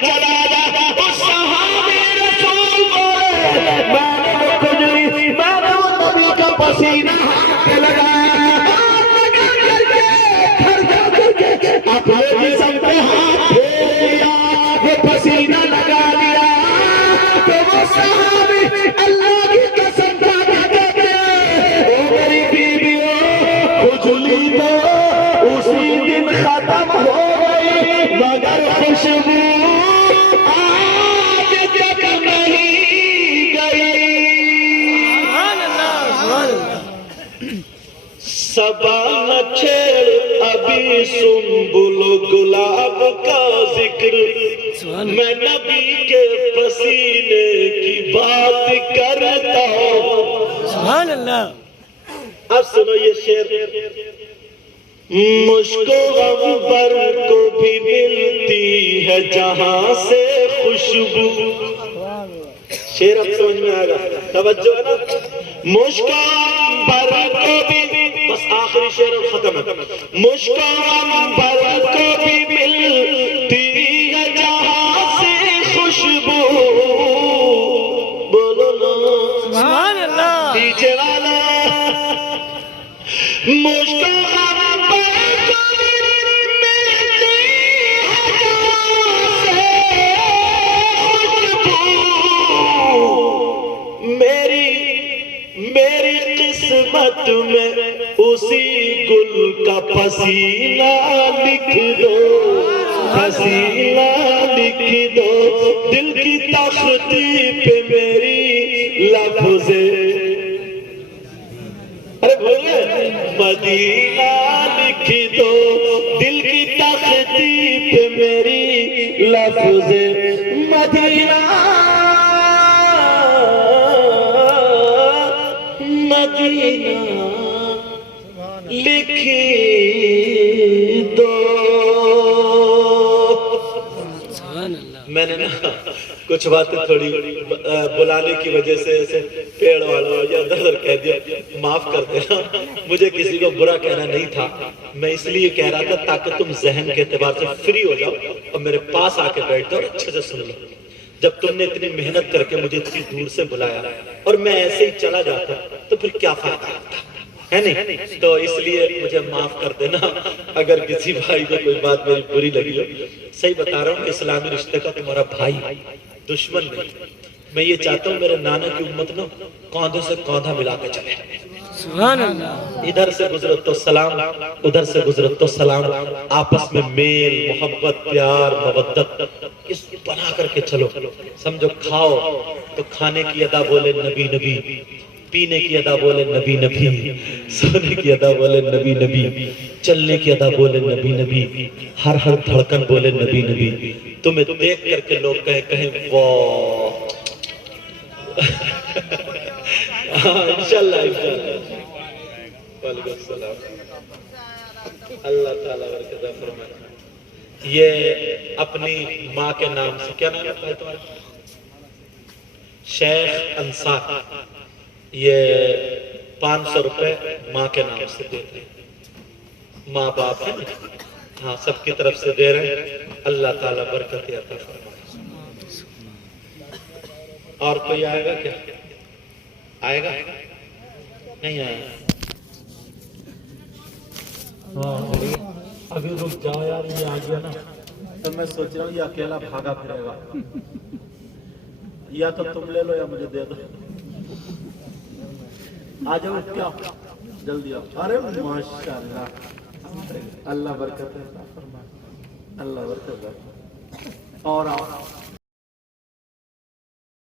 گھر چلا جا. اس صحابی رسول بولے میں نے وہ کجلی میں نے وہ نبی کا پسینہ ہاتھ پہ لگایا اپنے جسم پہ ہاتھ پھیر لیا وہ پسینہ لگا لیا تو وہ صحابی اللہ کی قسم کھا کہتے ہیں او میری بیویوں کھجلی تو اسی دن ختم ہو گئی مگر خوشبو آج تک نہیں گئی. سبحان اللہ سبحان اللہ صبا نہ چھیڑ ابھی سنبل و گلاب کا ذکر میں نبی کے پسینے کی بات کرتا ہوں. سبحان اللہ. اب سنو یہ شعر. مشک و عنبر کو بھی ملتی ہے جہاں سے خوشبو. شعر اب سمجھ میں آئے گا توجہ ہے نا. مشک و عنبر کو بھی بس آخری شعر اب ختم ہے. مشک و عنبر کو بھی ملتی ہے جہاں سے خوشبو. بولو نا سبحان اللہ. ڈیجے والا. مشک و عنبر کو بھی ملتی ہے جہاں سے خوشبو. میری قسمت میں اسی گل کا پسینہ لکھ دو پسینہ لکھ دو. دل کی تختی پہ میری لفظ ارے بولے مدینہ لکھ دو. دل کی تختی پہ میری لفظ مدینہ مدینہ لکھ دو. سبحان اللہ. میں نے نا کچھ باتیں تھوڑی بلانے کی وجہ سے ایسے پیڑ والوں یا ادھر کہہ دیا معاف کر دینا. مجھے کسی کو برا کہنا نہیں تھا. میں اس لیے کہہ رہا تھا تاکہ تم ذہن کے اعتبار سے فری ہو جاؤ اور میرے پاس آ کے بیٹھ جاؤ اور اچھے سے سن لو. جب تم نے اتنی محنت کر کے مجھے اتنی دور سے بلایا اور میں ایسے ہی چلا جاتا تو پھر کیا فائدہ ہے نہیں. تو اس لیے مجھے معاف کر دینا اگر کسی بھائی کو کوئی بات میری بری لگی ہو. صحیح بتا رہا ہوں اسلامی رشتے کا تمہارا بھائی دشمن نہیں. میں یہ چاہتا ہوں میرے نانا کی امت نا کاندھوں سے کاندھا ملا کے چلے. سبحان اللہ. ادھر سے گزرو تو سلام ادھر سے گزرو تو سلام. آپس میں میل محبت پیار مودت اس بنا کر کے چلو. سمجھو کھاؤ تو کھانے کی ادا بولے نبی نبی. پینے کی ادا بولے نبی نبی. سونے کی ادا بولے نبی نبی. چلنے کی ادا بولے نبی نبی. ہر دھڑکن بولے نبی نبی. تمہیں دیکھ کر کے لوگ کہیں واہ. انشاءاللہ وعلیکم السلام. اللہ تعالیٰ برکت فرمائے. یہ اپنی ماں کے نام سے کیا نام ہے تمہارا؟ شیخ انصار. یہ 500 روپے ماں کے نام سے دیتے ہیں. ماں باپ ہے ہاں سب کی طرف سے دے رہے ہیں. اللہ تعالیٰ برکت عطا فرمائے. اور کوئی آئے گا کیا؟ آئے گا نہیں آئے گا. ابھی رک جاؤ یار. یہ آ گیا نا تو میں سوچ رہا ہوں یہ اکیلا بھاگا پھرے گا. یا تو تم لے لو یا مجھے دے دو. آ جاؤ کیا جلدی آؤ. ارے ماشاءاللہ اللہ برکت ہے. اللہ برکت ہے. اور آؤ